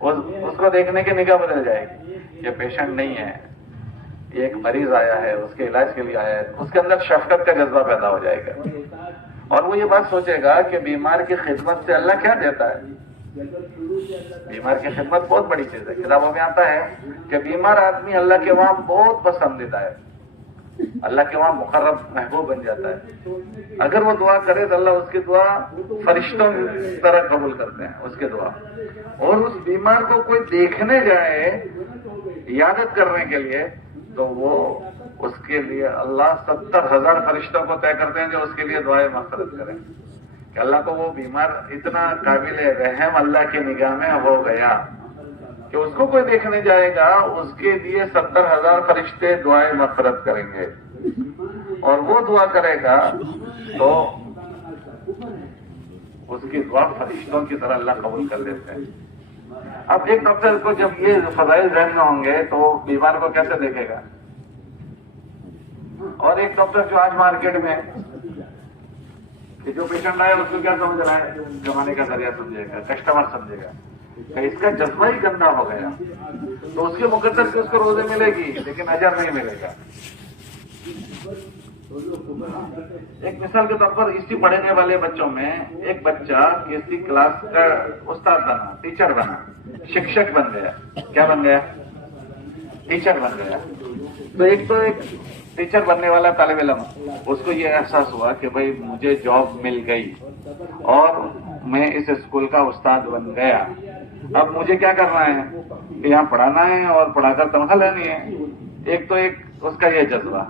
اس کو دیکھنے کی نگاہ بدل جائے گی. یہ پیشنٹ نہیں ہے، یہ ایک مریض آیا ہے، اس کے علاج کے لیے آیا ہے. اس کے اندر شفقت کا جذبہ پیدا ہو جائے گا، اور وہ یہ بات سوچے گا کہ بیمار کی خدمت سے اللہ کیا دیتا ہے. بیمار کی خدمت بہت بڑی چیز ہے. کتابوں میں آتا ہے کہ بیمار آدمی اللہ کے وہاں بہت پسندیدہ ہے، اللہ کے وہاں مقرب محبوب بن جاتا ہے. اگر وہ دعا کرے تو اللہ اس کی دعا فرشتوں کی طرح قبول کرتے ہیں اس کی دعا. اور اس بیمار کو کوئی دیکھنے جائے عیادت کرنے کے لیے تو وہ اس کے لیے اللہ 70,000 فرشتوں کو طے کرتے ہیں جو اس کے لیے دعائیں مغفرت کریں. کہ اللہ کو وہ بیمار اتنا قابل رحم اللہ کی نگاہ میں ہو گیا کہ اس کو کوئی دیکھنے جائے گا اس کے لیے 70,000 فرشتے دعائیں مغفرت کریں گے. اور وہ دعا کرے گا تو اس کی دعا فرشتوں کی طرح اللہ قبول کر لیتے ہیں. اب ایک ڈاکٹر کو جب یہ فضائل ذہن میں ہوں گے تو بیمار کو کیسے دیکھے گا؟ اور ایک ڈاکٹر جو آج مارکیٹ میں کہ جو پیشنٹ آئے اس کو کیا سمجھ رہا ہے؟ زمانے کا ذریعہ سمجھے گا، کسٹمر سمجھے گا. کہ اس کا جذبہ ہی گندا ہو گیا تو اس کے مقدر سے اس کو روزے ملے گی لیکن اجر نہیں ملے گا. ایک مثال کے طور پر اسی پڑھنے والے بچوں میں ایک بچہ کسی کلاس کا استاد بنا، ٹیچر بنا، شکشک بن گیا. کیا بن گیا؟ ٹیچر بن گیا. تو ایک ٹیچر بننے والا طالب علم اس کو یہ احساس ہوا کہ بھائی مجھے جاب مل گئی اور میں اس اسکول کا استاد بن گیا. اب مجھے کیا کرنا ہے کہ یہاں پڑھانا ہے اور پڑھا کر تنخواہ لینی ہے. ایک اس کا یہ جذبہ.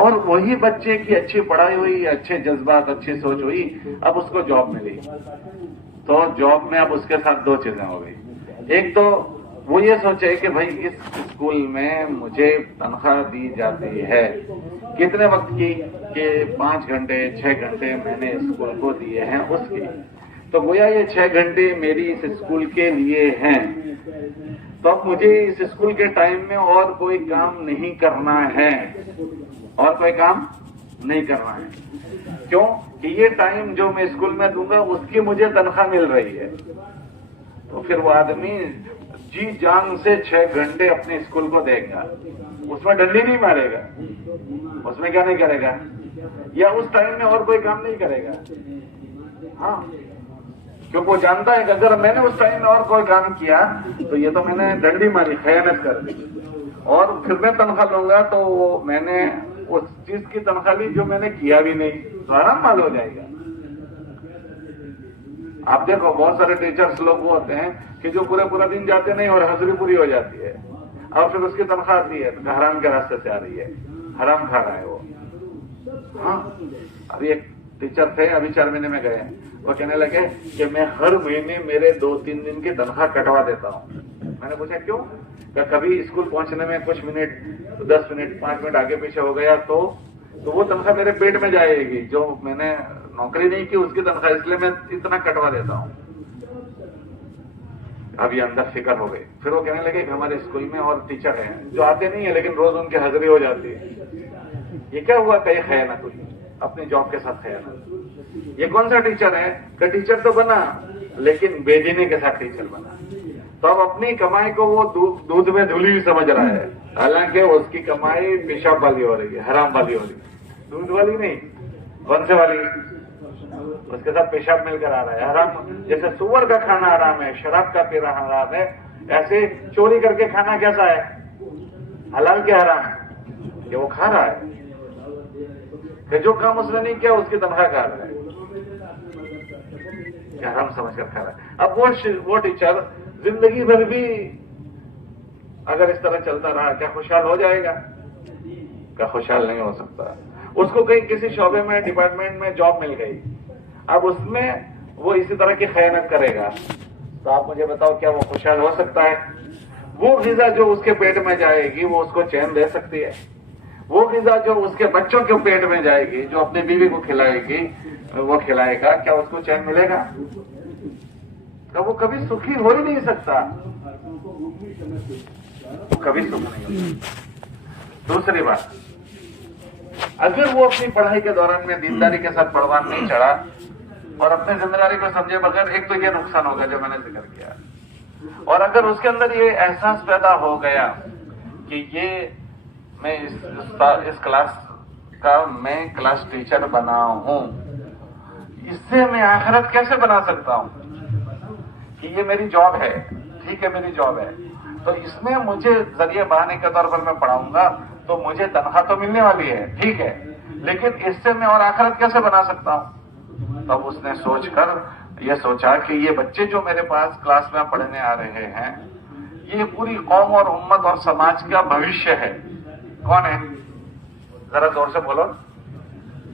اور وہی بچے کی اچھی پڑھائی ہوئی، اچھے جذبات، اچھی سوچ ہوئی، اب اس کو جاب ملی. تو جاب میں اب اس کے ساتھ دو چیزیں ہو گئی. ایک تو وہ یہ سوچے کہ بھائی اس اسکول میں مجھے تنخواہ دی جاتی ہے کتنے وقت کی کہ 5 گھنٹے 6 گھنٹے میں نے اسکول کو دیے ہیں اس کی. تو گویا یہ 6 گھنٹے میری اس اسکول کے لیے ہیں. تو اب مجھے اس اسکول کے ٹائم میں اور کوئی کام نہیں کرنا ہے، اور کوئی کام نہیں کرنا ہے. کیوں کہ یہ ٹائم جو میں اسکول میں دوں گا اس کی مجھے تنخواہ مل رہی ہے. تو پھر وہ آدمی جی جان سے 6 گھنٹے اپنے اسکول کو دے گا. اس میں ڈنڈی نہیں مارے گا، اس میں کیا نہیں کرے گا، یا اس ٹائم میں اور کوئی کام نہیں کرے گا. ہاں، کیونکہ وہ جانتا ہے کہ اگر میں نے اس ٹائم میں اور کوئی کام کیا تو یہ تو میں نے ڈنڈی ماری، خیانت کر دی، اور پھر میں تنخواہ لوں گا تو میں نے اس چیز کی تنخواہ لی جو میں نے کیا بھی نہیں، تو آرام مال ہو جائے گا. آپ دیکھو بہت سارے ٹیچرز لوگ وہ ہوتے ہیں کہ جو پورا دن جاتے نہیں اور حاضری پوری ہو جاتی ہے اور پھر اس کی تنخواہ آتی ہے تو حرام کے راستے سے آ رہی ہے، حرام کھا رہا ہے وہ. ہاں، ابھی ایک ٹیچر تھے، ابھی 4 مہینے میں گئے، وہ کہنے لگے کہ میں ہر مہینے میرے 2-3 دن کی تنخواہ کٹوا دیتا ہوں. میں نے پوچھا کیوں؟ کہ کبھی اسکول پہنچنے میں کچھ منٹ، 10 منٹ 5 منٹ آگے پیچھے ہو گیا تو وہ تنخواہ میرے پیٹ میں جائے گی، جو میں نے نوکری نہیں کی اس کی تنخواہ، اس لیے میں اتنا کٹوا دیتا ہوں. اب یہ اندر فکر ہو گئی. پھر وہ کہنے لگے کہ ہمارے اسکول میں اور ٹیچر ہیں جو آتے نہیں ہیں لیکن روز ان کی حاضری ہو جاتی ہے. یہ کیا ہوا؟ کئی خیانت ہوئی، اپنی جاب کے ساتھ خیانت. یہ کون سا ٹیچر ہے کہ ٹیچر تو بنا لیکن بے دینی کے ساتھ ٹیچر بنا. تو اب اپنی کمائی کو وہ دودھ میں دھلی ہوئی سمجھ رہا ہے، حالانکہ اس کی کمائی پیشاب والی ہو رہی ہے، حرام والی ہو رہی ہے، دودھ والی نہیں. کون سے والی؟ اس کے ساتھ پیشاب مل کر آ رہا ہے حرام. جیسے سور کا کھانا حرام ہے، شراب کا پینا حرام ہے، ایسے چوری کر کے کھانا کیسا ہے؟ حلال کے حرام ہے کہ وہ کھا رہا ہے، کہ جو کام اس نے نہیں کیا اس کی تنخواہ کھا رہا ہے، حرام سمجھ کر کھا رہا ہے. اب وہ ٹیچر زندگی بھر بھی اگر اس طرح چلتا رہا کیا خوشحال ہو جائے گا؟ کیا خوشحال نہیں ہو سکتا. اس کو کہیں کسی شعبے میں ڈپارٹمنٹ میں جاب مل گئی، اب اس میں وہ اسی طرح کی خیانت کرے گا تو آپ مجھے بتاؤ کیا وہ خوشحال ہو سکتا ہے؟ وہ غذا جو اس کے پیٹ میں جائے گی وہ اس کو چین دے سکتی ہے؟ وہ غذا جو اس کے بچوں کے پیٹ میں جائے گی، جو اپنی بیوی کو کھلائے گی وہ کھلائے گا، کیا اس کو چین ملے گا؟ وہ کبھی سکھی ہو ہی نہیں سکتا، کبھی سکھ نہیں ہو سکتا. دوسری بات، اگر وہ اپنی پڑھائی کے دوران میں دینداری کے ساتھ پروان نہیں چڑھا اور اپنی ذمہ داری کو سمجھے بغیر، ایک تو یہ نقصان ہوگا جو میں نے ذکر کیا، اور اگر اس کے اندر یہ احساس پیدا ہو گیا کہ یہ میں اس کلاس کا میں کلاس ٹیچر بنا ہوں، اس سے میں آخرت کیسے بنا سکتا ہوں کہ یہ میری جاب ہے، ٹھیک ہے میری جاب ہے، تو اس میں مجھے ذریعہ بہانے کے طور پر میں پڑھاؤں گا تو مجھے تنخواہ تو ملنے والی ہے، ٹھیک ہے، لیکن اس سے میں اور آخرت کیسے بنا سکتا ہوں؟ تب اس نے سوچ کر یہ سوچا کہ یہ بچے جو میرے پاس کلاس میں پڑھنے آ رہے ہیں یہ پوری قوم اور امت اور سماج کا بھوشیہ ہے. کون ہے؟ ذرا زور سے بولو.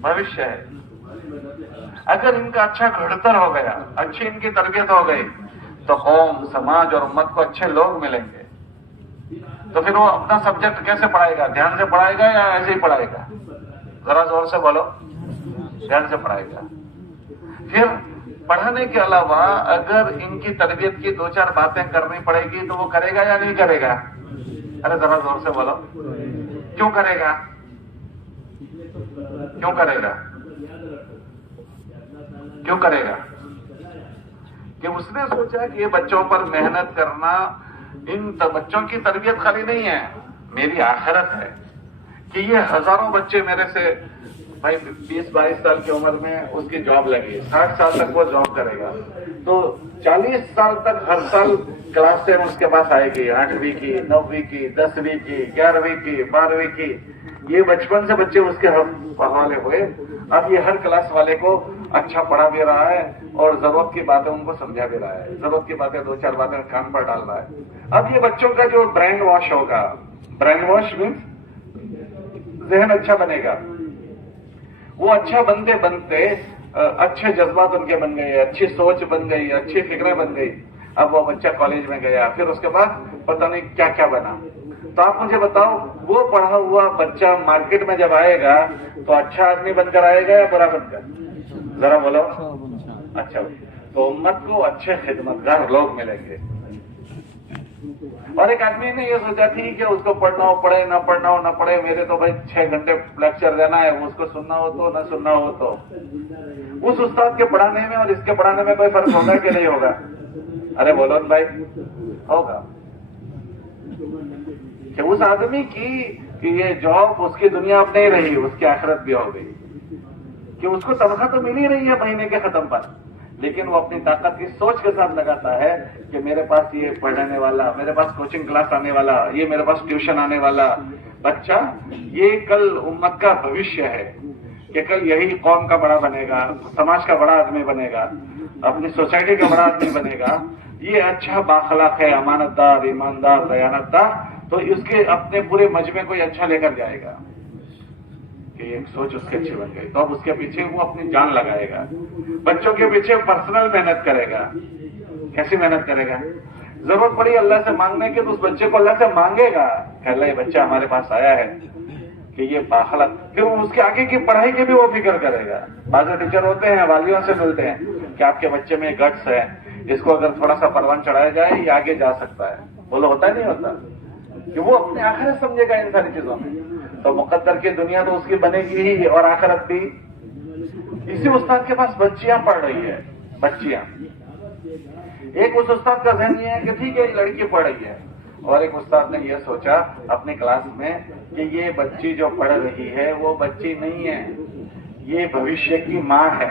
بھوشیہ ہے. اگر ان کا اچھا گھڑتر ہو گیا، اچھی ان کی تربیت ہو گئی تو قوم، سماج اور امت کو اچھے لوگ ملیں گے. تو پھر وہ اپنا سبجیکٹ کیسے پڑھائے گا؟ دھیان سے پڑھائے گا یا ایسے ہی پڑھائے گا؟ ذرا زور سے بولو. دھیان سے پڑھائے گا. پھر پڑھانے کے علاوہ اگر ان کی تربیت کی دو چار باتیں کرنی پڑے گی تو وہ کرے گا یا نہیں کرے گا؟ ارے ذرا زور سے بولو. کیوں کرے گا؟ کیوں کرے گا؟ کیوں کرے گا؟ کہ اس نے سوچا کہ یہ بچوں پر محنت کرنا، ان بچوں کی تربیت خالی نہیں ہے، میری آخرت ہے. کہ یہ ہزاروں بچے میرے سے، بھائی 20-22 سال کی عمر میں اس کی جاب لگی، 60 سال تک وہ جاب کرے گا، تو 40 سال تک ہر سال کلاس 10 اس کے پاس آئے گی، 8ویں کی، 9ویں کی، 10ویں کی، 11ویں کی، 12ویں کی. یہ بچپن سے بچے اس کے حوالے ہوئے. اب یہ ہر کلاس والے کو اچھا پڑھا بھی رہا ہے اور ضرورت کی باتیں ان کو سمجھا بھی رہا ہے، ضرورت کی باتیں دو چار باتیں کان پر ڈال رہا ہے. اب یہ بچوں کا جو برین واش ہوگا، برین واش مینس ذہن اچھا بنے گا. وہ اچھا بنتے بنتے اچھے جذبات ان کے بن گئے، اچھی سوچ بن گئی، اچھی فکریں بن گئی. اب وہ بچہ کالج میں گیا، پھر اس کے بعد پتہ نہیں کیا کیا بنا. تو آپ مجھے بتاؤ وہ پڑھا ہوا بچہ مارکیٹ میں جب آئے گا تو اچھا آدمی بن کر آئے گا یا برا بن کر؟ ذرا بولو. اچھا. تو امت کو اچھے خدمتگار لوگ ملیں گے. اور ایک آدمی نے یہ سوچا ٹھیک ہے اس کو پڑھنا ہو پڑھے، نہ پڑھنا ہو نہ پڑھے، میرے تو بھائی 6 گھنٹے لیکچر دینا ہے، اس کو سننا ہو تو نہ سننا ہو تو. اس استاد کے پڑھانے میں اور اس کے پڑھانے میں کوئی فرق ہوگا کہ نہیں ہوگا؟ ارے بولو بھائی. ہوگا. کہ اس آدمی کی کہ یہ جاب اس کی دنیا اب نہیں رہی، اس کی آخرت بھی ہو گئی. کہ اس کو تنخواہ تو مل ہی رہی ہے مہینے کے ختم پر، لیکن وہ اپنی طاقت کی سوچ کے ساتھ لگاتا ہے کہ میرے پاس یہ پڑھنے والا، میرے پاس کوچنگ کلاس آنے والا، یہ میرے پاس ٹیوشن آنے والا بچہ یہ کل امت کا بھوشیہ ہے، کہ کل یہی قوم کا بڑا بنے گا، سماج کا بڑا آدمی بنے گا، اپنی سوسائٹی کا بڑا آدمی بنے گا. یہ اچھا باخلاق ہے، امانت دار، ایماندار، دیانت دار، تو اس کے اپنے پورے مجمع کو اچھا لے کر جائے گا. کہ ایک سوچ اس کی اچھی بن گئی تو اب اس کے پیچھے وہ اپنی جان لگائے گا. بچوں کے پیچھے پرسنل محنت کرے گا. کیسی محنت کرے گا؟ ضرورت پڑی اللہ سے مانگنے کی تو اس بچے کو اللہ سے مانگے گا کہ اللہ یہ بچہ ہمارے پاس آیا ہے کہ یہ باخلاق. پھر اس کے آگے کی پڑھائی کی بھی وہ فکر کرے گا. بعض ٹیچر ہوتے ہیں والیوں سے ملتے ہیں کہ آپ کے بچے میں گٹس ہے، اس کو اگر تھوڑا سا پروان چڑھایا جائے یہ آگے جا سکتا ہے. بولو ہوتا ہے نہیں ہوتا؟ کہ وہ اپنے آخرت سمجھے گا ان ساری چیزوں میں. تو مقدر کی دنیا تو اس کی بنے گی ہی اور آخرت بھی. اسی استاد کے پاس بچیاں پڑھ رہی ہے، بچیاں. ایک اس استاد کا ذہن یہ ہے کہ ٹھیک ہے یہ لڑکی پڑھ رہی ہے، اور ایک استاد نے یہ سوچا اپنی کلاس میں کہ یہ بچی جو پڑھ رہی ہے وہ بچی نہیں ہے، یہ بھوشیہ کی ماں ہے.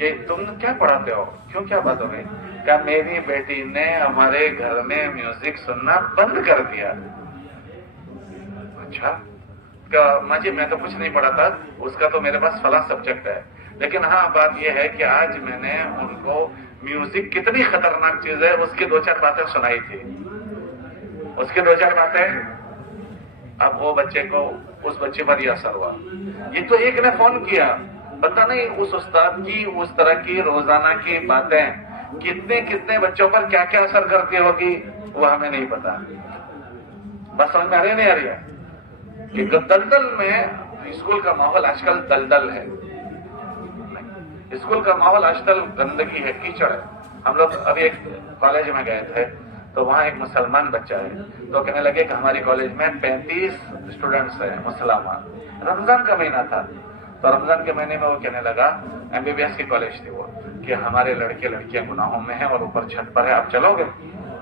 کہ تم کیا پڑھاتے ہو, کیوں, کیا بات ہو گئی؟ کہ میری بیٹی نے ہمارے گھر میں میوزک سننا بند کر دیا. اچھا ماں جی میں تو کچھ نہیں پڑھاتا, اس کا تو میرے پاس فلاں سبجیکٹ ہے, لیکن ہاں بات یہ ہے کہ آج میں نے ان کو میوزک کتنی خطرناک چیز ہے اس کی 2-4 باتیں سنائی تھی, اس کی 2-4 باتیں. اب وہ بچے کو, اس بچے پر یہ اثر ہوا. یہ تو ایک نے فون کیا, پتہ نہیں اس استاد کی اس طرح کی روزانہ کی باتیں کتنے بچوں پر کیا کیا اثر کرتی ہوگی وہ ہمیں نہیں پتا. بس سمجھ میں آ رہی نہیں آ رہی ہے کہ دلدل میں اسکول کا ماحول آج کل دلدل ہے, اسکول کا ماحول آج کل گندگی ہے, کیچڑ ہے. ہم لوگ ابھی ایک کالج میں گئے تھے تو وہاں ایک مسلمان بچہ ہے, تو کہنے لگے کہ ہماری کالج میں 35 اسٹوڈنٹس ہیں مسلمان. رمضان کا مہینہ تھا تو رمضان کے مہینے میں وہ کہنے لگا, MBBS کی کالج تھی وہ, کہ ہمارے لڑکے لڑکیاں گناہوں میں ہیں اور اوپر چھت پر ہے, آپ چلو گے؟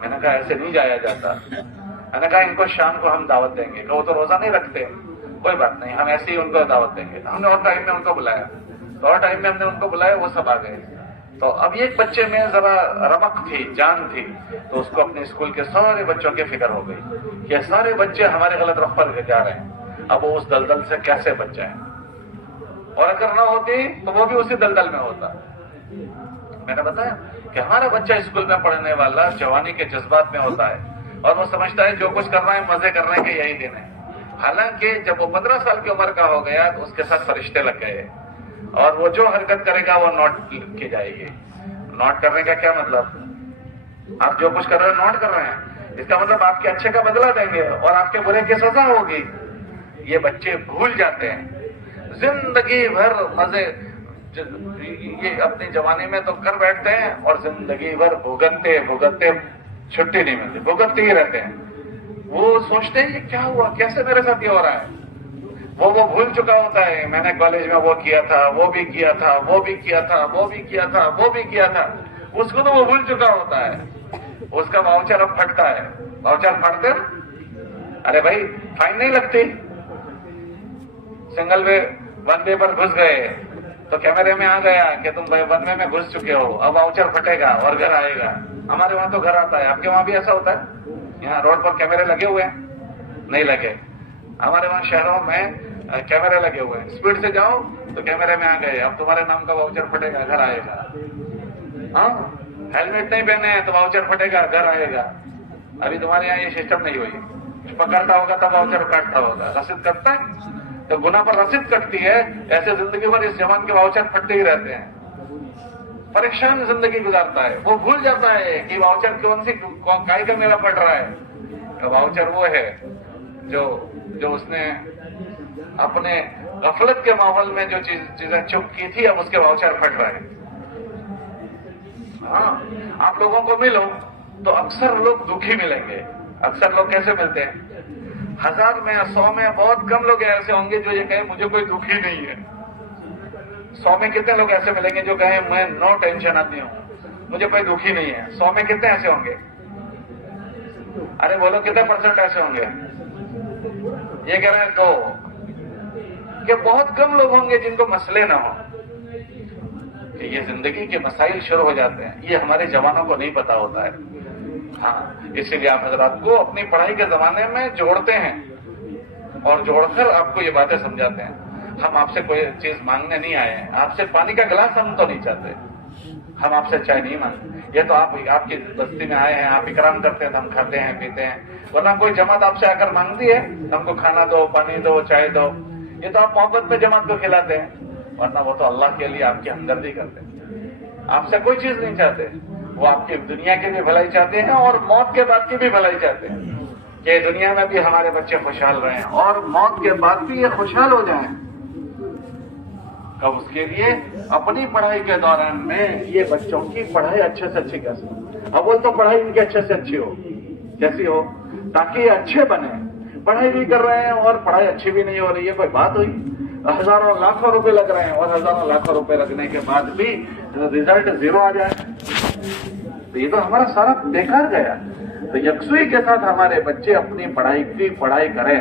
میں نے کہا ایسے نہیں جایا جاتا. میں نے کہا ان کو شام کو ہم دعوت دیں گے, کہ وہ تو روزہ نہیں رکھتے, کوئی بات نہیں, ہم ایسے ہی ان کو دعوت دیں گے. ہم نے اور ٹائم میں ان کو بلایا, تو اور ٹائم میں ہم نے ان کو بلایا, وہ سب آ گئے. تو اب ایک بچے میں ذرا رمق تھی, جان تھی, تو اس کو اپنے اسکول کے سارے بچوں کی فکر ہو گئی کہ سارے بچے ہمارے غلط رخ پر جا رہے ہیں, اب وہ اس دلدل سے کیسے بچ جائیں. اور اگر نہ ہوتی تو وہ بھی اسی دلدل میں ہوتا. میں نے بتایا کہ ہمارا بچہ اسکول میں پڑھنے والا جوانی کے جذبات میں ہوتا ہے اور وہ سمجھتا ہے جو کچھ کر رہا ہے مزے کرنے کے یہی دن ہے. حالانکہ جب وہ 15 سال کی عمر کا ہو گیا تو اس کے ساتھ فرشتے لگ گئے اور وہ جو حرکت کرے گا وہ نوٹ کی جائے گی. نوٹ کرنے کا کیا مطلب؟ آپ جو کچھ کر رہے ہیں نوٹ کر رہے ہیں, اس کا مطلب آپ کے اچھے کا بدلہ دیں گے اور آپ کے برے کی سزا ہوگی. یہ بچے بھول جاتے ہیں زندگی بھر مزے, یہ اپنی جوانی میں تو کر بیٹھتے ہیں اور زندگی بھر بھگتتے چھٹی نہیں ملتی, بھگتتے ہی رہتے ہیں. وہ سوچتے ہیں یہ کیا ہوا, کیسے میرے ساتھ یہ ہو رہا ہے. وہ بھول چکا ہوتا ہے میں نے کالج میں وہ کیا تھا, وہ بھی کیا تھا, وہ بھی کیا تھا, وہ بھی کیا تھا, وہ بھی کیا تھا. اس کو تو وہ بھول چکا ہوتا ہے. اس کا واؤچر اب پھٹتا ہے. واؤچر پھٹتے, ارے بھائی فائن نہیں لگتی, سنگل ون وے پر گھس گئے تو کیمرے میں آ گیا کہ تم ون وے میں گھس چکے ہو, اب واؤچر پھٹے گا اور گھر آئے گا. ہمارے وہاں تو گھر آتا ہے, آپ کے وہاں بھی ایسا ہوتا ہے؟ یہاں روڈ پر کیمرے لگے ہوئے ہیں؟ نہیں لگے. ہمارے وہاں شہروں میں کیمرے لگے ہوئے ہیں, اسپیڈ سے جاؤ تو کیمرے میں آ گئے, اب تمہارے نام کا واؤچر پھٹے گا, گھر آئے گا. ہاں, ہیلمٹ نہیں پہنے ہیں تو واؤچر پھٹے گا, گھر آئے گا. ابھی تمہارے یہاں یہ سسٹم نہیں ہوئی, پکڑتا ہوگا تب واؤچر کاٹتا ہوگا. رسید کٹتا ہے تو گناہ پر رسید کٹتی ہے, ایسے زندگی بھر اس جوان کے واؤچر پھٹتے ہی رہتے ہیں. پریشان زندگی گزارتا ہے. وہ بھول جاتا ہے کہ واؤچر کون سی کائی کا میرا پڑ رہا ہے. واؤچر وہ ہے جو اس نے اپنے غفلت کے ماحول میں جو چیزیں چپ کی تھی, اب اس کے واؤچر پھٹ رہے ہیں. ہاں, آپ لوگوں کو ملو تو اکثر لوگ دکھی ملیں گے. اکثر لوگ کیسے ملتے ہیں؟ 1000 میں 100 میں بہت کم لوگ ایسے ہوں گے جو یہ کہیں مجھے کوئی دکھی نہیں ہے. 100 میں کتنے لوگ ایسے ملیں گے جو کہیں میں نو ٹینشن آتی ہوں, مجھے کوئی دکھی نہیں ہے؟ 100 میں کتنے ایسے ہوں گے؟ ارے بولو کتنے % ایسے ہوں گے؟ یہ کہہ رہے ہیں 2, کہ بہت کم لوگ ہوں گے جن کو مسئلے نہ ہوں. کہ یہ زندگی کے مسائل شروع ہو جاتے ہیں, یہ ہمارے جوانوں کو نہیں پتا ہوتا ہے. ہاں, اسی لیے آپ حضرات کو اپنی پڑھائی کے زمانے میں جوڑتے ہیں اور جوڑ کر آپ کو یہ باتیں سمجھاتے ہیں. ہم آپ سے کوئی چیز مانگنے نہیں آئے ہیں, آپ سے پانی کا گلاس ہم تو نہیں چاہتے, ہم آپ سے چائے نہیں مانگتے. یہ تو آپ کی بستی میں آئے ہیں, آپ اکرام کرتے ہیں تو ہم کھاتے ہیں پیتے ہیں, ورنہ کوئی جماعت آپ سے آ کر مانگتی ہے ہم کو کھانا دو, پانی دو, چائے دو. یہ تو آپ محبت میں جماعت کو کھلاتے ہیں, ورنہ وہ تو اللہ کے لیے آپ کی ہمدردی کرتے ہیں. آپ سے کوئی چیز نہیں چاہتے, وہ آپ کی دنیا کی بھی بھلائی چاہتے ہیں اور موت کے بعد کی بھی بھلائی چاہتے ہیں کہ دنیا میں بھی ہمارے بچے خوشحال رہیں اور موت کے بعد بھی یہ خوشحال ہو جائیں. اب اس کے لیے اپنی پڑھائی کے دوران میں یہ بچوں کی پڑھائی اچھے سے اچھی کیسے, اول تو پڑھائی ان کی اچھے سے اچھی ہو, جیسی ہو, تاکہ یہ اچھے بنے. پڑھائی بھی کر رہے ہیں اور پڑھائی اچھی بھی نہیں ہو رہی ہے, کوئی بات ہوئی؟ ہزاروں لاکھوں روپے لگ رہے ہیں اور ہزاروں لاکھوں روپے لگنے کے بعد بھی رزلٹ 0 آ جائے تو یہ تو ہمارا سارا بیکار گیا. تو یکسوئی کے ساتھ ہمارے بچے اپنی پڑھائی کی پڑھائی کریں.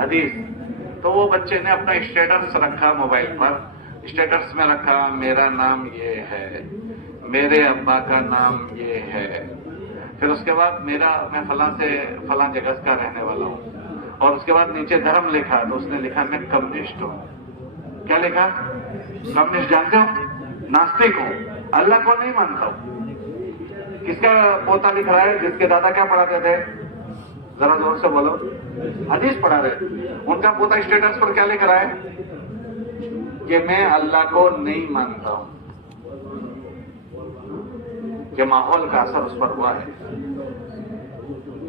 حدیث. تو وہ بچے نے اپنا اسٹیٹس رکھا موبائل پر. اسٹیٹس میں رکھا میرا نام یہ ہے, میرے ابا کا نام یہ ہے, پھر اس کے بعد میں فلاں سے فلاں جگہ کا رہنے والا ہوں, اور اس کے بعد نیچے دھرم لکھا. تو اس نے لکھا میں کمیونسٹ ہوں. کیا لکھا؟ کمیونسٹ. جانتے ہو؟ ناستک ہوں, اللہ کو نہیں مانتا ہوں. کس کا پوتا لکھ رہا ہے؟ جس کے دادا کیا پڑھاتے تھے؟ ذرا زور سے بولو. حدیث پڑھا رہے. ان کا پوتا اسٹیٹس پر کیا لکھ رہا ہے؟ کہ میں اللہ کو نہیں مانتا ہوں. کہ ماحول کا اثر اس پر ہوا ہے.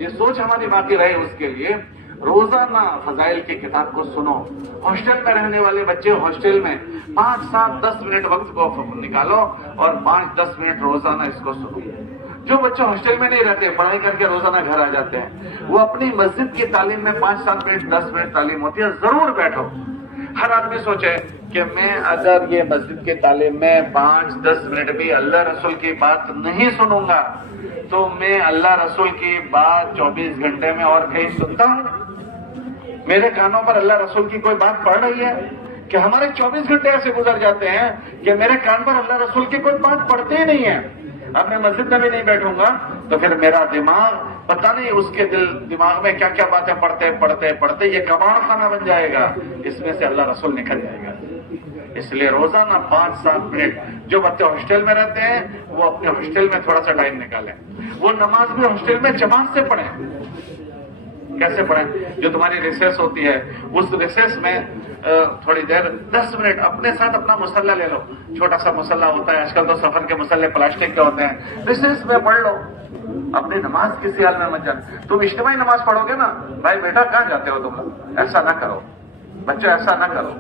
یہ سوچ ہماری باقی رہے. اس کے لیے روزانہ فضائل کی کتاب کو سنو. ہاسٹل میں رہنے والے بچے ہاسٹل میں 5, 7, 10 منٹ وقت کو نکالو اور 5, 10 منٹ روزانہ اس کو سنو. جو بچے ہاسٹل میں نہیں رہتے, پڑھائی کر کے روزانہ گھر آ جاتے ہیں, وہ اپنی مسجد کی تعلیم میں 5, 7 منٹ 10 منٹ تعلیم ہوتی ہے, ضرور بیٹھو. ہر آدمی سوچے کہ میں اگر یہ مسجد کی تعلیم میں 5, 10 منٹ بھی اللہ رسول کی بات نہیں سنوں گا تو میں اللہ رسول کی بات 24 گھنٹے میں اور کہیں سنتا ہوں؟ میرے کانوں پر اللہ رسول کی کوئی بات پڑ رہی ہے؟ کہ ہمارے 24 گھنٹے ایسے گزر جاتے ہیں کہ میرے کان پر اللہ رسول کی کوئی بات پڑتی ہی نہیں ہے. اب میں مسجد میں بھی نہیں بیٹھوں گا تو پھر میرا دماغ پتہ نہیں اس کے دماغ میں کیا کیا باتیں پڑھتے یہ کباڑ خانہ بن جائے گا. اس میں سے اللہ رسول نکل جائے گا. اس لیے روزانہ 5, 7 منٹ جو بچے ہاسٹل میں رہتے ہیں وہ اپنے ہاسٹل میں تھوڑا سا ٹائم نکالیں. وہ نماز بھی ہاسٹل میں جماعت سے پڑھیں. کیسے پڑھیں؟ جو تمہاری ریسیس ہوتی ہے اس ریسیس میں تھوڑی دیر 10 منٹ اپنے ساتھ اپنا مصلی لے لو. چھوٹا سا مصلی ہوتا ہے, آج کل تو سفر کے مصلی پلاسٹک کے ہوتے ہیں. ریسیس میں پڑھ لو. اپنی نماز کسی حال میں مت جانا. تم اجتماعی نماز پڑھو گے نا, بھائی بیٹا کہاں جاتے ہو تم؟ ایسا نہ کرو بچوں, ایسا نہ کرو.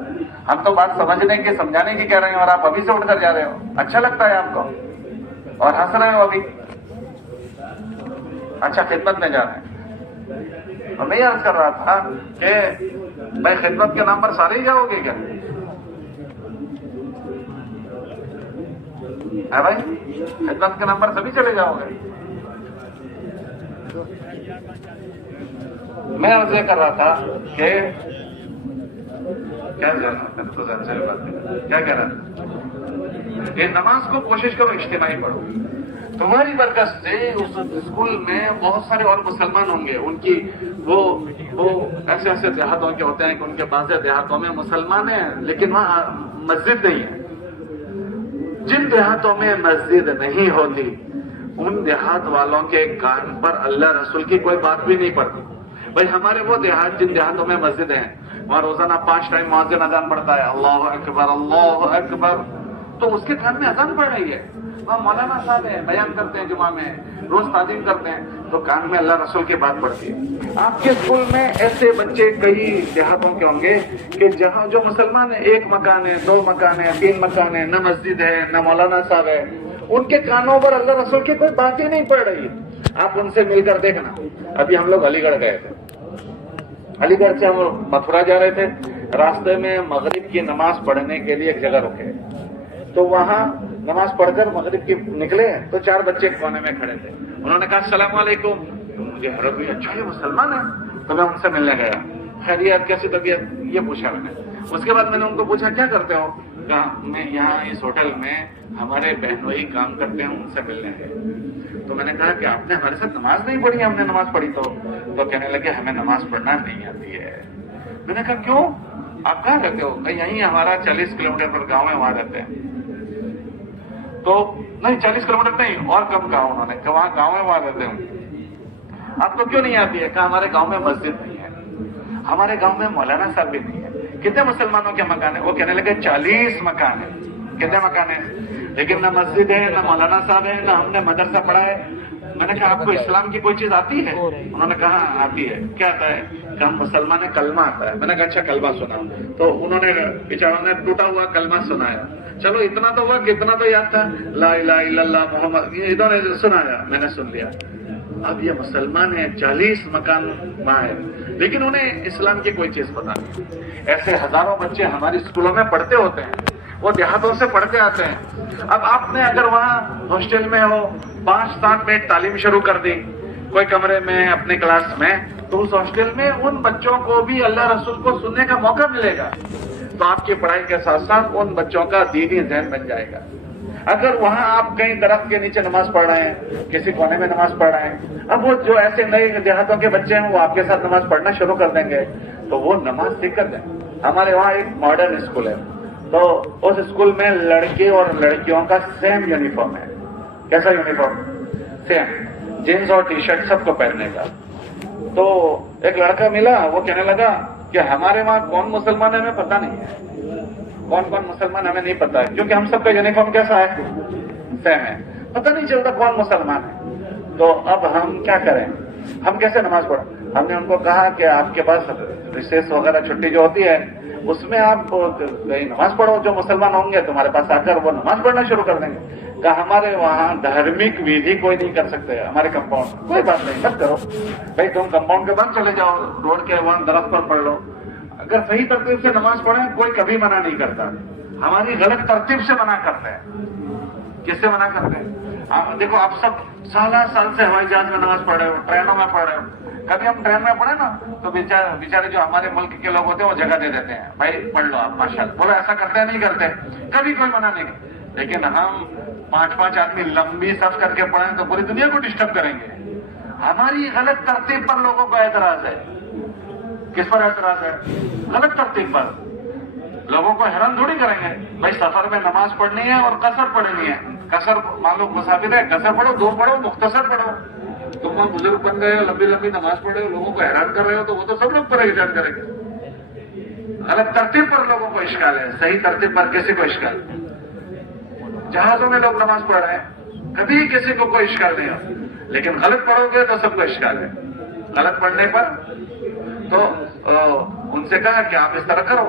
ہم تو بات سمجھنے کی سمجھانے کی کہہ رہے ہیں اور آپ ابھی سے اٹھ کر جا رہے ہو. اچھا لگتا ہے آپ کو اور ہنس رہے ہو ابھی. اچھا خدمت میں جا رہے ہیں. اور میں یہ عرض کر رہا تھا کہ بھائی خدمت کے نام پر سارے ہی جاؤ گے کیا؟ ہے بھائی, خدمت کے نام پر سبھی چلے جاؤ گے؟ میں عرض یہ کر رہا تھا کہ کیا کہہ رہا تھا کہ نماز کو کوشش کرو اجتماعی پڑھو. تمہاری برکت سے اس اسکول میں بہت سارے اور مسلمان ہوں گے. ان کی وہ ایسے دیہاتوں کے ہوتے ہیں کہ ان کے بعض دیہاتوں میں مسلمان ہیں لیکن وہاں مسجد نہیں ہے. جن دیہاتوں میں مسجد نہیں ہوتی ان دیہات والوں کے کان پر اللہ رسول کی کوئی بات بھی نہیں پڑتی. بھائی ہمارے وہ دیہات جن دیہاتوں میں مسجد ہیں وہاں روزانہ 5 ٹائم مؤذن اذان پڑھتا ہے, اللہ اکبر اللہ اکبر, تو اس کے کان میں اذان پڑھ رہی ہے. وہاں مولانا صاحب ہیں, بیان کرتے ہیں جمعہ میں, روز تعلیم کرتے ہیں, تو کان میں اللہ رسول کی بات پڑتی ہے. آپ کے اسکول میں ایسے بچے کئی دیہاتوں کے ہوں گے کہ جہاں جو مسلمان ہیں 1 مکان ہے, 2 مکان ہے, 3 مکان ہے, نہ مسجد ہے نہ مولانا صاحب ہے. ان کے کانوں پر اللہ رسول کی کوئی بات ہی نہیں پڑ رہی. آپ ان سے مل کر دیکھنا. ابھی ہم لوگ علی گڑھ گئے تھے. علی گڑھ سے ہم متھرا جا رہے تھے. راستے میں مغرب کی نماز پڑھنے کے لیے ایک جگہ رکے, تو وہاں نماز پڑھ کر مغرب کی نکلے تو 4 بچے کونے میں کھڑے تھے. انہوں نے کہا السلام علیکم. تو مجھے حیرت ہوئی, اچھا یہ مسلمان ہے. تو میں ان سے ملنے گیا. خیریت, کیسی طبیعت, یہ پوچھا میں نے. اس کے بعد میں نے ان کو پوچھا کیا کرتے ہو؟ کہا میں یہاں اس ہوٹل میں ہمارے بہنوئی کام کرتے ہیں, ان سے ملنے گئے. تو میں نے کہا کہ آپ نے ہمارے ساتھ نماز نہیں پڑھی؟ ہم نے نماز پڑھی. تو کہنے لگے ہمیں نماز پڑھنا نہیں آتی ہے. میں نے کہا کیوں, آپ کہاں رہتے ہو؟ کہ یہیں ہمارا 40 کلومیٹر پر گاؤں ہے, وہاں رہتے ہیں. تو نہیں 40 کلومیٹر نہیں اور کم کہا انہوں نے, کہ وہاں گاؤں ہے وہاں رہتے ہوں. آپ کو کیوں نہیں آتی ہے؟ کہ ہمارے گاؤں میں مسجد نہیں ہے, ہمارے گاؤں میں مولانا صاحب بھی نہیں ہے. کتنے مسلمانوں کے مکان ہیں؟ وہ کہنے لگے 40 مکان ہیں. کتنے مکان ہیں؟ لیکن نہ مسجد ہے نہ مولانا صاحب ہے نہ ہم نے مدرسہ پڑھا ہے. میں نے کہا آپ کو اسلام کی کوئی چیز آتی ہے؟ انہوں نے کہا آتی ہے. کیا آتا ہے؟ کہ ہم مسلمان ہیں, کلمہ آتا ہے. میں نے کہا اچھا کلمہ سنا. تو انہوں نے بیچاروں نے ٹوٹا ہوا کلمہ سنایا. چلو اتنا تو ہوا, کتنا تو یاد تھا, لا الہ الا اللہ محمد, انہوں نے سنایا, میں نے سن لیا. اب یہ مسلمان ہیں, 40 مکان وہاں ہے, لیکن انہیں اسلام کی کوئی چیز پتا نہیں. ایسے ہزاروں بچے ہماری اسکولوں میں پڑھتے ہوتے ہیں, وہ دیہاتوں سے پڑھ کے آتے ہیں. اب آپ نے اگر وہاں ہاسٹل میں ہو 5-7 منٹ تعلیم شروع کر دی, کوئی کمرے میں اپنے کلاس میں، تو اس ہاسٹل میں ان بچوں کو بھی اللہ رسول کو سننے کا موقع ملے گا، تو آپ کی پڑھائی کے ساتھ ساتھ ان بچوں کا دینی ذہن بن جائے گا۔ اگر وہاں آپ کہیں درخت کے نیچے نماز پڑھ رہے ہیں، کسی کونے میں نماز پڑھ رہے ہیں، اب وہ جو ایسے نئے دیہاتوں کے بچے ہیں وہ آپ کے ساتھ نماز پڑھنا شروع کر دیں گے، تو وہ نماز سیکھ کر دیں۔ ہمارے وہاں ایک ماڈرن اسکول ہے، تو اس اسکول میں لڑکے اور لڑکیوں کا سیم یونیفارم ہے۔ کیسا یونیفارم؟ سیم، جینس اور ٹی شرٹ سب کو پہننے کا۔ تو ایک لڑکا ملا، وہ کہنے لگا کہ ہمارے وہاں کون مسلمان ہے ہمیں پتہ نہیں ہے، کون کون مسلمان ہمیں نہیں پتا ہے، کیونکہ ہم سب کا یونیفارم کیسا ہے؟ سیم ہے، پتہ نہیں چلتا کون مسلمان ہے۔ تو اب ہم کیا کریں، ہم کیسے نماز پڑھیں؟ ہم نے ان کو کہا کہ آپ کے پاس ریسیس وغیرہ چھٹی جو ہوتی ہے اس میں آپ نماز پڑھو، جو مسلمان ہوں گے تمہارے پاس آ کر وہ نماز پڑھنا شروع کر دیں گے۔ کہ ہمارے وہاں دھارمک ودھی کوئی نہیں کر سکتے ہمارے کمپاؤنڈ، کوئی بات نہیں، مت کرو بھائی، تم کمپاؤنڈ کے باہر چلے جاؤ، روڈ کے وہاں درخت پر پڑھ لو۔ اگر صحیح ترتیب سے نماز پڑھیں کوئی کبھی منع نہیں کرتا، ہماری غلط ترتیب سے منع کرتے ہیں۔ کس سے منع کرتے ہیں؟ دیکھو آپ سب سالہ سال سے ہوائی جہاز میں نماز پڑھ رہے ہو، ٹرینوں میں پڑھ رہے ہو، کبھی ہم ٹرین میں پڑھے نا تو بیچارے جو ہمارے ملک کے لوگ ہوتے ہیں وہ جگہ دے دیتے ہیں، بھائی پڑھ لو آپ ماشاءاللہ، بولو ایسا کرتے ہیں نہیں کرتے، کبھی کوئی منع نہیں کرتا۔ لیکن ہم 5 آدمی لمبی صف کر کے پڑھیں تو پوری دنیا کو ڈسٹرب کریں گے۔ ہماری غلط ترتیب پر لوگوں کو اعتراض ہے۔ کس پر اعتراض ہے؟ غلط ترتیب پر۔ لوگوں کو حیران تھوڑی کریں گے، بھائی سفر میں نماز پڑھنی ہے اور قصر پڑھنی ہے۔ قصر مان لو مسافر ہے، قصر پڑھو، 2 پڑھو، مختصر پڑھو۔ تم وہاں بزرگ بن گئے ہو، لمبی نماز پڑھ رہے ہو، لوگوں کو حیران کر رہے ہو، تو وہ تو سب لوگ پریشان کریں گے۔ غلط ترتیب پر لوگوں کو اشکال ہے، صحیح ترتیب پر کسی کو اشکال نہیں۔ جہازوں میں لوگ نماز پڑھ رہے ہیں، کبھی کسی کو کوئی اشکال نہیں ہوتا، لیکن غلط پڑھو گے تو سب کو اشکال ہے۔ غلط پڑھنے پر تو ان سے کہا کہ آپ اس طرح کرو،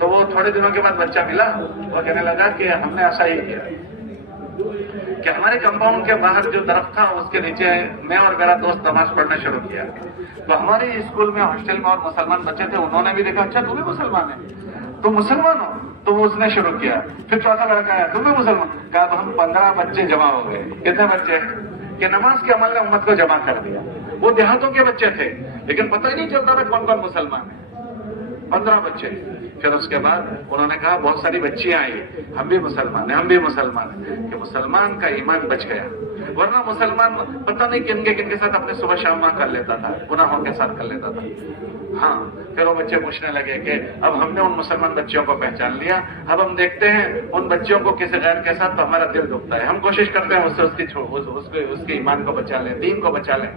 تو وہ تھوڑے دنوں کے بعد بچہ ملا، وہ کہنے لگا کہ ہم نے ایسا ہی کیا کہ ہمارے کمپاؤنڈ کے باہر جو درخت تھا اس کے نیچے میں اور میرا دوست نماز پڑھنا شروع کیا۔ تو ہمارے اسکول میں ہاسٹل میں اور مسلمان بچے تھے، انہوں نے بھی دیکھا اچھا تم بھی مسلمان ہے، تم مسلمان ہو، تو وہ اس نے شروع کیا۔ پھر چوتھا لڑکا آیا، تم بھی مسلمان، کہا تو ہم 15 بچے جمع ہو گئے۔ کتنے بچے؟ کہ نماز کے عمل نے امت کو جمع کر دیا۔ وہ دیہاتوں کے بچے تھے لیکن پتہ ہی نہیں چلتا تھا کون کون مسلمان ہے۔ 15 بچے۔ پھر اس کے بعد انہوں نے کہا بہت ساری بچیاں آئی، ہم بھی مسلمان ہیں، ہم بھی مسلمان ہیں، کہ مسلمان کا ایمان بچ گیا، ورنہ مسلمان پتہ نہیں کن کے ساتھ اپنے صبح شام کر لیتا تھا، گناہوں کے ساتھ کر لیتا تھا۔ ہاں پھر وہ بچے پوچھنے لگے کہ اب ہم نے ان مسلمان بچیوں کو پہچان لیا، اب ہم دیکھتے ہیں ان بچیوں کو کسی غیر کے ساتھ تو ہمارا دل دکھتا ہے، ہم کوشش کرتے ہیں اس سے اس کے ایمان کو بچا لیں، دین کو بچا لیں،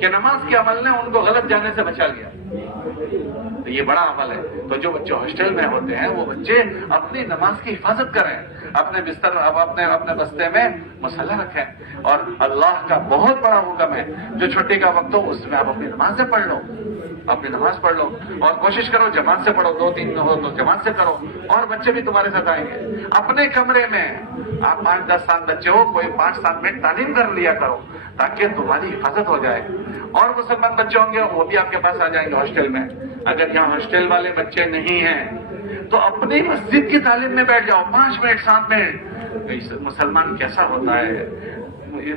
کہ نماز کے عمل نے ان کو غلط جانے سے بچا لیا۔ تو یہ بڑا عمل ہے۔ تو جو بچے ہاسٹل میں ہوتے ہیں وہ بچے اپنی نماز کی حفاظت کریں، اپنے بستر اپنے بستے میں مصلی رکھیں، اور اللہ کا بہت بڑا حکم ہے جو چھٹی کا وقت ہو اس میں آپ اپنی نماز سے پڑھ لو، اپنی نماز پڑھ لو، اور کوشش کرو جماعت سے پڑھو، 2-3 ہو تو جماعت سے کرو، اور بچے بھی تمہارے ساتھ آئیں گے۔ اپنے کمرے میں آپ 5-10 بچے ہو، کوئی 5-7 منٹ تعلیم کر لیا کرو تاکہ تمہاری حفاظت ہو جائے، اور مسلمان بچے ہوں گے وہ بھی آپ کے پاس آ جائیں گے ہاسٹل میں۔ اگر یہاں ہاسٹل والے بچے نہیں ہیں تو اپنی مسجد کی تعلیم میں بیٹھ جاؤ، 5 منٹ 7 منٹ، مسلمان کیسا ہوتا ہے،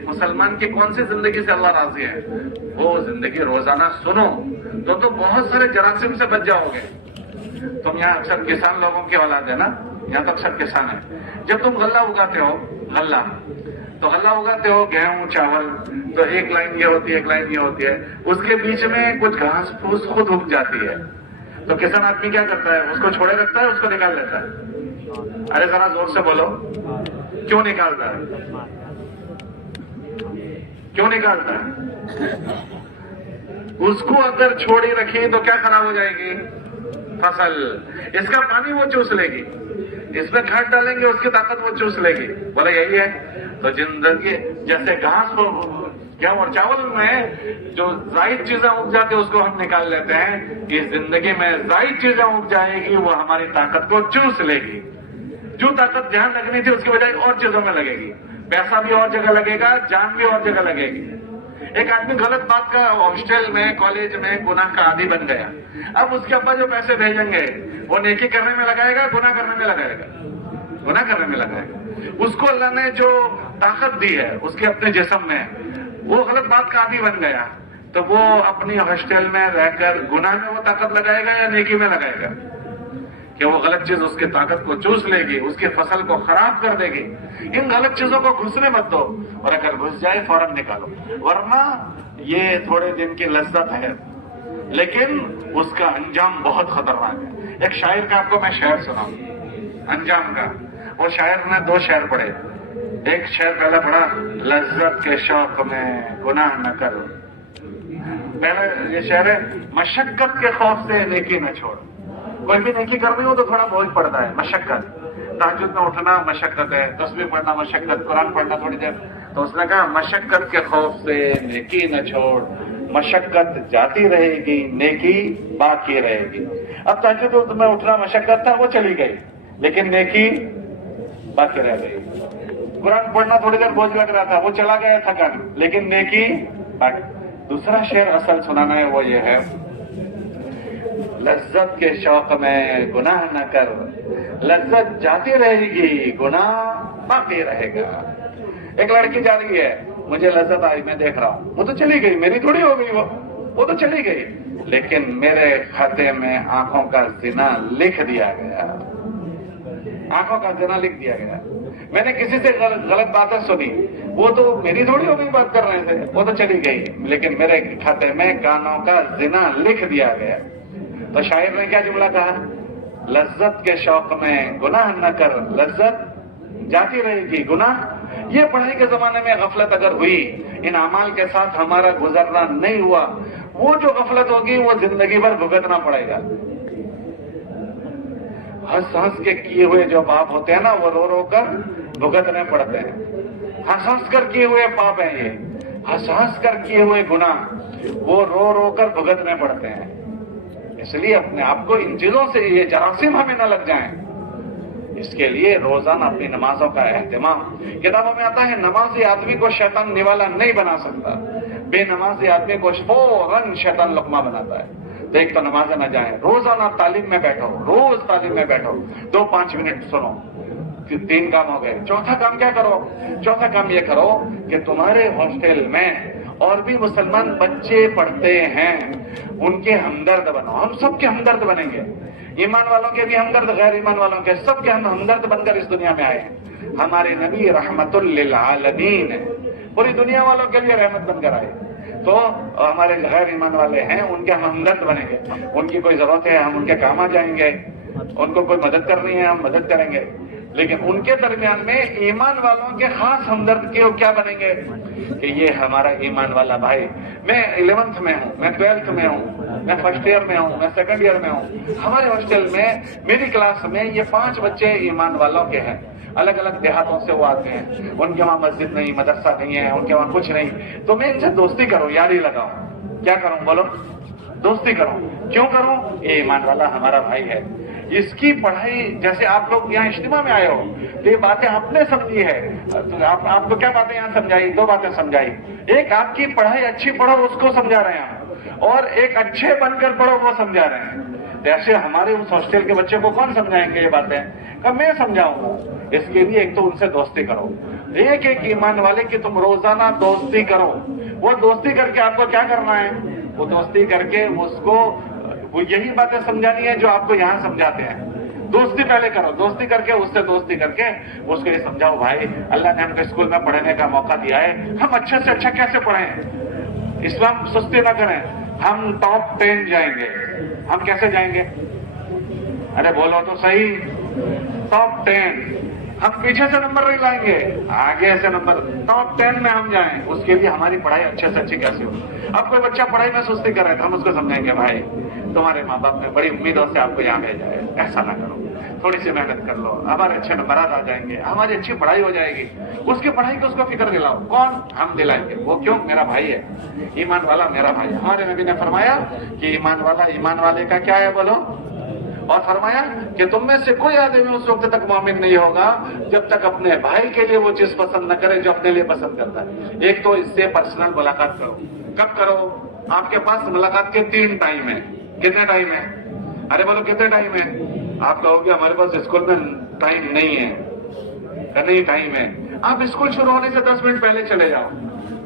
مسلمان کی کون سی زندگی سے اللہ راضی ہے، وہ زندگی روزانہ سنو تو بہت سارے جراثیم سے بچ جاؤ گے۔ تم یہاں اکثر کسان لوگوں کی اولاد ہے نا، یہاں تو اکثر کسان ہے، جب تم غلہ اگاتے ہو، غلہ اگاتے ہو، گیہوں چاول، تو ایک لائن یہ ہوتی ہے، ایک لائن یہ ہوتی ہے، اس کے بیچ میں کچھ گھاس پھوس خود اگ جاتی ہے، تو کسان آدمی کیا کرتا ہے، اس کو چھوڑے رکھتا ہے، اس کو نکال لیتا ہے۔ ارے ذرا زور سے بولو، کیوں نکالتا ہے؟ کیوں نکالتا ہے؟ اس کو اگر چھوڑی رکھی تو کیا خراب ہو جائے گی؟ فصل۔ اس کا پانی وہ چوس لے گی، اس میں کھاد ڈالیں گے اس کی طاقت وہ چوس لے گی، بولے یہی ہے۔ تو زندگی جیسے گھاس کو، گیہوں اور چاول میں جو زائد چیزیں اگ جاتی ہیں اس کو ہم نکال لیتے ہیں، کہ زندگی میں زائد چیزیں اگ جائے گی، وہ ہماری طاقت کو چوس لے گی، جو طاقت جہاں لگنی تھی اس کی بجائے اور چیزوں میں لگے گی، پیسہ بھی اور جگہ لگے گا، جان بھی اور جگہ لگے گی۔ ایک آدمی غلط بات کا ہاسٹل میں، کالج میں گناہ کا عادی بن گیا، اب اس کے ابا جو پیسے بھیجیں گے وہ نیکی کرنے میں لگائے گا، گناہ کرنے میں لگائے گا، گناہ کرنے میں لگائے گا۔ اس کو اللہ نے جو طاقت دی ہے اس کے اپنے جسم میں، وہ غلط بات کا عادی بن گیا تو وہ اپنی ہاسٹل میں رہ کر گناہ میں وہ طاقت لگائے گا یا نیکی میں لگائے گا؟ کہ وہ غلط چیز اس کی طاقت کو چوس لے گی، اس کی فصل کو خراب کر دے گی۔ ان غلط چیزوں کو گھسنے مت دو، اور اگر گھس جائے فوراً نکالو، ورنہ یہ تھوڑے دن کی لذت ہے لیکن اس کا انجام بہت خطرناک ہے۔ ایک شاعر کا آپ کو میں شعر سناؤں انجام کا۔ وہ شاعر نے 2 شعر پڑھے۔ ایک شعر پہلا پڑھا، لذت کے شوق میں گناہ نہ کرو۔ پہلا یہ شعر ہے، مشقت کے خوف سے نیکی نہ چھوڑ۔ کوئی بھی نیکی کرنی ہو تو تھوڑا بوجھ پڑتا ہے، مشقت۔ تہجد میں اٹھنا مشقت ہے، تسبیح پڑھنا مشقت، قرآن پڑھنا تھوڑی دیر۔ تو اس نے کہا مشقت کے خوف سے نیکی نہ چھوڑ، مشقت جاتی رہے گی نیکی باقی رہے گی۔ اب تہجد میں اٹھنا مشقت تھا، وہ چلی گئی لیکن نیکی باقی رہ گئی۔ قرآن پڑھنا تھوڑی دیر بوجھ لگ رہا تھا، وہ چلا گیا تھکن لیکن نیکی باقی۔ دوسرا شعر اصل سنانا ہے، وہ یہ ہے، لذت کے شوق میں گناہ نہ کر، لذت جاتی رہے گی گناہ باقی رہے گا۔ ایک لڑکی جا رہی ہے، مجھے لذت آئی، میں دیکھ رہا ہوں، وہ تو چلی گئی، میری تھوڑی ہو گئی، وہ تو چلی گئی، لیکن میرے کھاتے میں آنکھوں کا زنا لکھ دیا گیا، آنکھوں کا زنا لکھ دیا گیا۔ میں نے کسی سے غلط باتیں سنی، وہ تو میری تھوڑی ہو گئی بات کر رہے تھے، وہ تو چلی گئی، لیکن میرے کھاتے میں کانوں کا زنا لکھ دیا گیا۔ تو شاعر نے کیا جملہ کہا، لذت کے شوق میں گناہ نہ کر، لذت جاتی رہے گی گناہ۔ یہ پڑھائی کے زمانے میں غفلت اگر ہوئی، ان اعمال کے ساتھ ہمارا گزرنا نہیں ہوا، وہ جو غفلت ہوگی وہ زندگی بھر بھگتنا پڑے گا۔ ہنس ہنس کے کیے ہوئے جو پاپ ہوتے ہیں نا، وہ رو رو کر بھگتنے پڑتے ہیں۔ ہنس ہنس کر کیے ہوئے پاپ ہیں یہ، ہنس ہنس کر کیے ہوئے گناہ، وہ رو رو کر بھگتنے پڑتے ہیں۔ اس لیے اپنے آپ کو ان چیزوں سے، یہ جراثیم ہمیں نہ لگ جائیں، اس کے لیے روزانہ اپنی نمازوں کا اہتمام۔ کتابوں میں آتا ہے نمازی آدمی کو شیطان نوالا نہیں بنا سکتا، بے نمازی آدمی کو فوراً شیطان لقمہ بناتا ہے۔ دیکھ تو نمازیں نہ جائیں، روزانہ تعلیم میں بیٹھو، روز تعلیم میں بیٹھو، 2-5 منٹ سنو، 3 کام ہو گئے۔ چوتھا کام کیا کرو؟ چوتھا کام یہ کرو کہ تمہارے ہاسٹل میں اور بھی مسلمان بچے پڑھتے ہیں، ان کے ہمدرد بنو۔ ہم سب کے ہمدرد بنیں گے، ایمان والوں کے بھی ہمدرد، غیر ایمان والوں کے، سب کے ہم ہمدرد بن کر اس دنیا میں آئے ہیں۔ ہمارے نبی رحمت للعالمین ہیں، پوری دنیا والوں کے لیے رحمت بن کر آئے، تو ہمارے غیر ایمان والے ہیں، ان کے ہم ہمدرد بنیں گے۔ ان کی کوئی ضرورت ہے ہم ان کے کام آ جائیں گے، ان کو کوئی مدد کرنی ہے ہم مدد کریں گے، لیکن ان کے درمیان میں ایمان والوں کے خاص ہمدرد کے کیا بنیں گے کہ یہ ہمارا ایمان والا بھائی، میں 11th میں ہوں، میں 12th میں ہوں، میں فرسٹ ایئر میں ہوں، میں سیکنڈ ایئر میں ہوں، ہمارے ہاسٹل میں میری کلاس میں یہ 5 بچے ایمان والوں کے ہیں، الگ الگ دیہاتوں سے وہ آتے ہیں، ان کے وہاں مسجد نہیں، مدرسہ نہیں ہے، ان کے وہاں کچھ نہیں، تو میں ان سے دوستی کروں، یاری لگاؤں، کیا کروں بولو؟ دوستی کروں۔ کیوں کروں؟ یہ ایمان والا ہمارا بھائی ہے، اس کی پڑھائی، جیسے آپ لوگ یہاں اجتماع میں آئے ہو تو یہ باتیں آپ نے سمجھی ہے، آپ کو کیا باتیں یہاں سمجھائی؟ 2 باتیں سمجھائی، ایک آپ کی پڑھائی اچھی پڑھو اس کو سمجھا رہے ہیں، اور ایک اچھے بن کر پڑھو وہ سمجھا رہے ہیں۔ ایسے ہمارے اس ہاسٹل کے بچے کو کون سمجھائیں گے یہ باتیں؟ کہ میں سمجھاؤں گا۔ اس کے لیے ایک تو ان سے دوستی کرو، ایک ایمان والے کی تم روزانہ دوستی کرو۔ وہ دوستی کر کے آپ کو کیا کرنا ہے؟ وہ دوستی کر کے اس کو وہ یہی باتیں سمجھانی ہے جو آپ کو یہاں سمجھاتے ہیں۔ دوستی پہلے کرو، دوستی کر کے اس سے دوستی کر کے اس کو یہ سمجھاؤ، بھائی اللہ نے ہم کو اسکول میں پڑھنے کا موقع دیا ہے، ہم اچھے سے اچھا کیسے پڑھیں، اسلام سستی نہ کریں، ہم ٹاپ 10 جائیں گے۔ ہم کیسے جائیں گے؟ ارے بولو تو صحیح، ٹاپ 10۔ ہم پیچھے سے نمبر نہیں لائیں گے، آگے سے نمبر، ٹاپ 10 میں ہم جائیں۔ اس کے لیے ہماری پڑھائی اچھے سے اچھی کیسے ہو؟ اب کوئی بچہ پڑھائی میں سستی کر رہا ہے تو ہم اس کو سمجھائیں گے، بھائی تمہارے ماں باپ نے بڑی امیدوں سے آپ کو یہاں بھیجا ہے، ایسا نہ کرو، تھوڑی سی محنت کر لو، ہمارے اچھے نمبرات آ جائیں گے، ہماری اچھی پڑھائی ہو جائے گی۔ اس کی پڑھائی کو اس کو فکر دلاؤ، کون؟ ہم دلائیں گے۔ وہ کیوں؟ میرا بھائی ہے، ایمان والا میرا بھائی۔ ہمارے نبی نے فرمایا کہ ایمان والا ایمان والے کا کیا ہے بولو؟ اور فرمایا کہ تم میں سے کوئی آدمی اس وقت تک مومن نہیں ہوگا جب تک اپنے بھائی کے لیے وہ چیز پسند نہ کرے جو اپنے لیے پسند کرتا ہے۔ ایک تو اس سے پرسنل ملاقات کرو۔ کب کرو؟ آپ کے پاس ملاقات کے 3 ٹائم ہیں۔ کتنے ٹائم ہیں؟ ارے بولو کتنے ٹائم ہیں؟ آپ کہو گے ہمارے پاس اسکول میں ٹائم نہیں ہے، نہیں ٹائم ہے۔ آپ اسکول شروع ہونے سے 10 منٹ پہلے چلے جاؤ،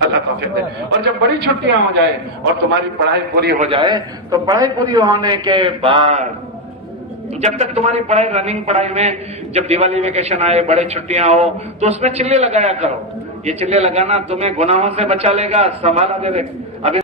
اللہ توفیق دے. اور جب بڑی چھٹیاں ہو جائے اور تمہاری پڑھائی پوری ہو جائے تو پڑھائی پوری ہونے کے بعد جب تک تمہاری پڑھائی رننگ پڑھائی میں جب دیوالی ویکیشن آئے بڑے چھٹیاں ہو تو اس میں چلے لگایا کرو. یہ چلے لگانا تمہیں گناہوں سے بچا لے گا, سنبھالا دے. ابھی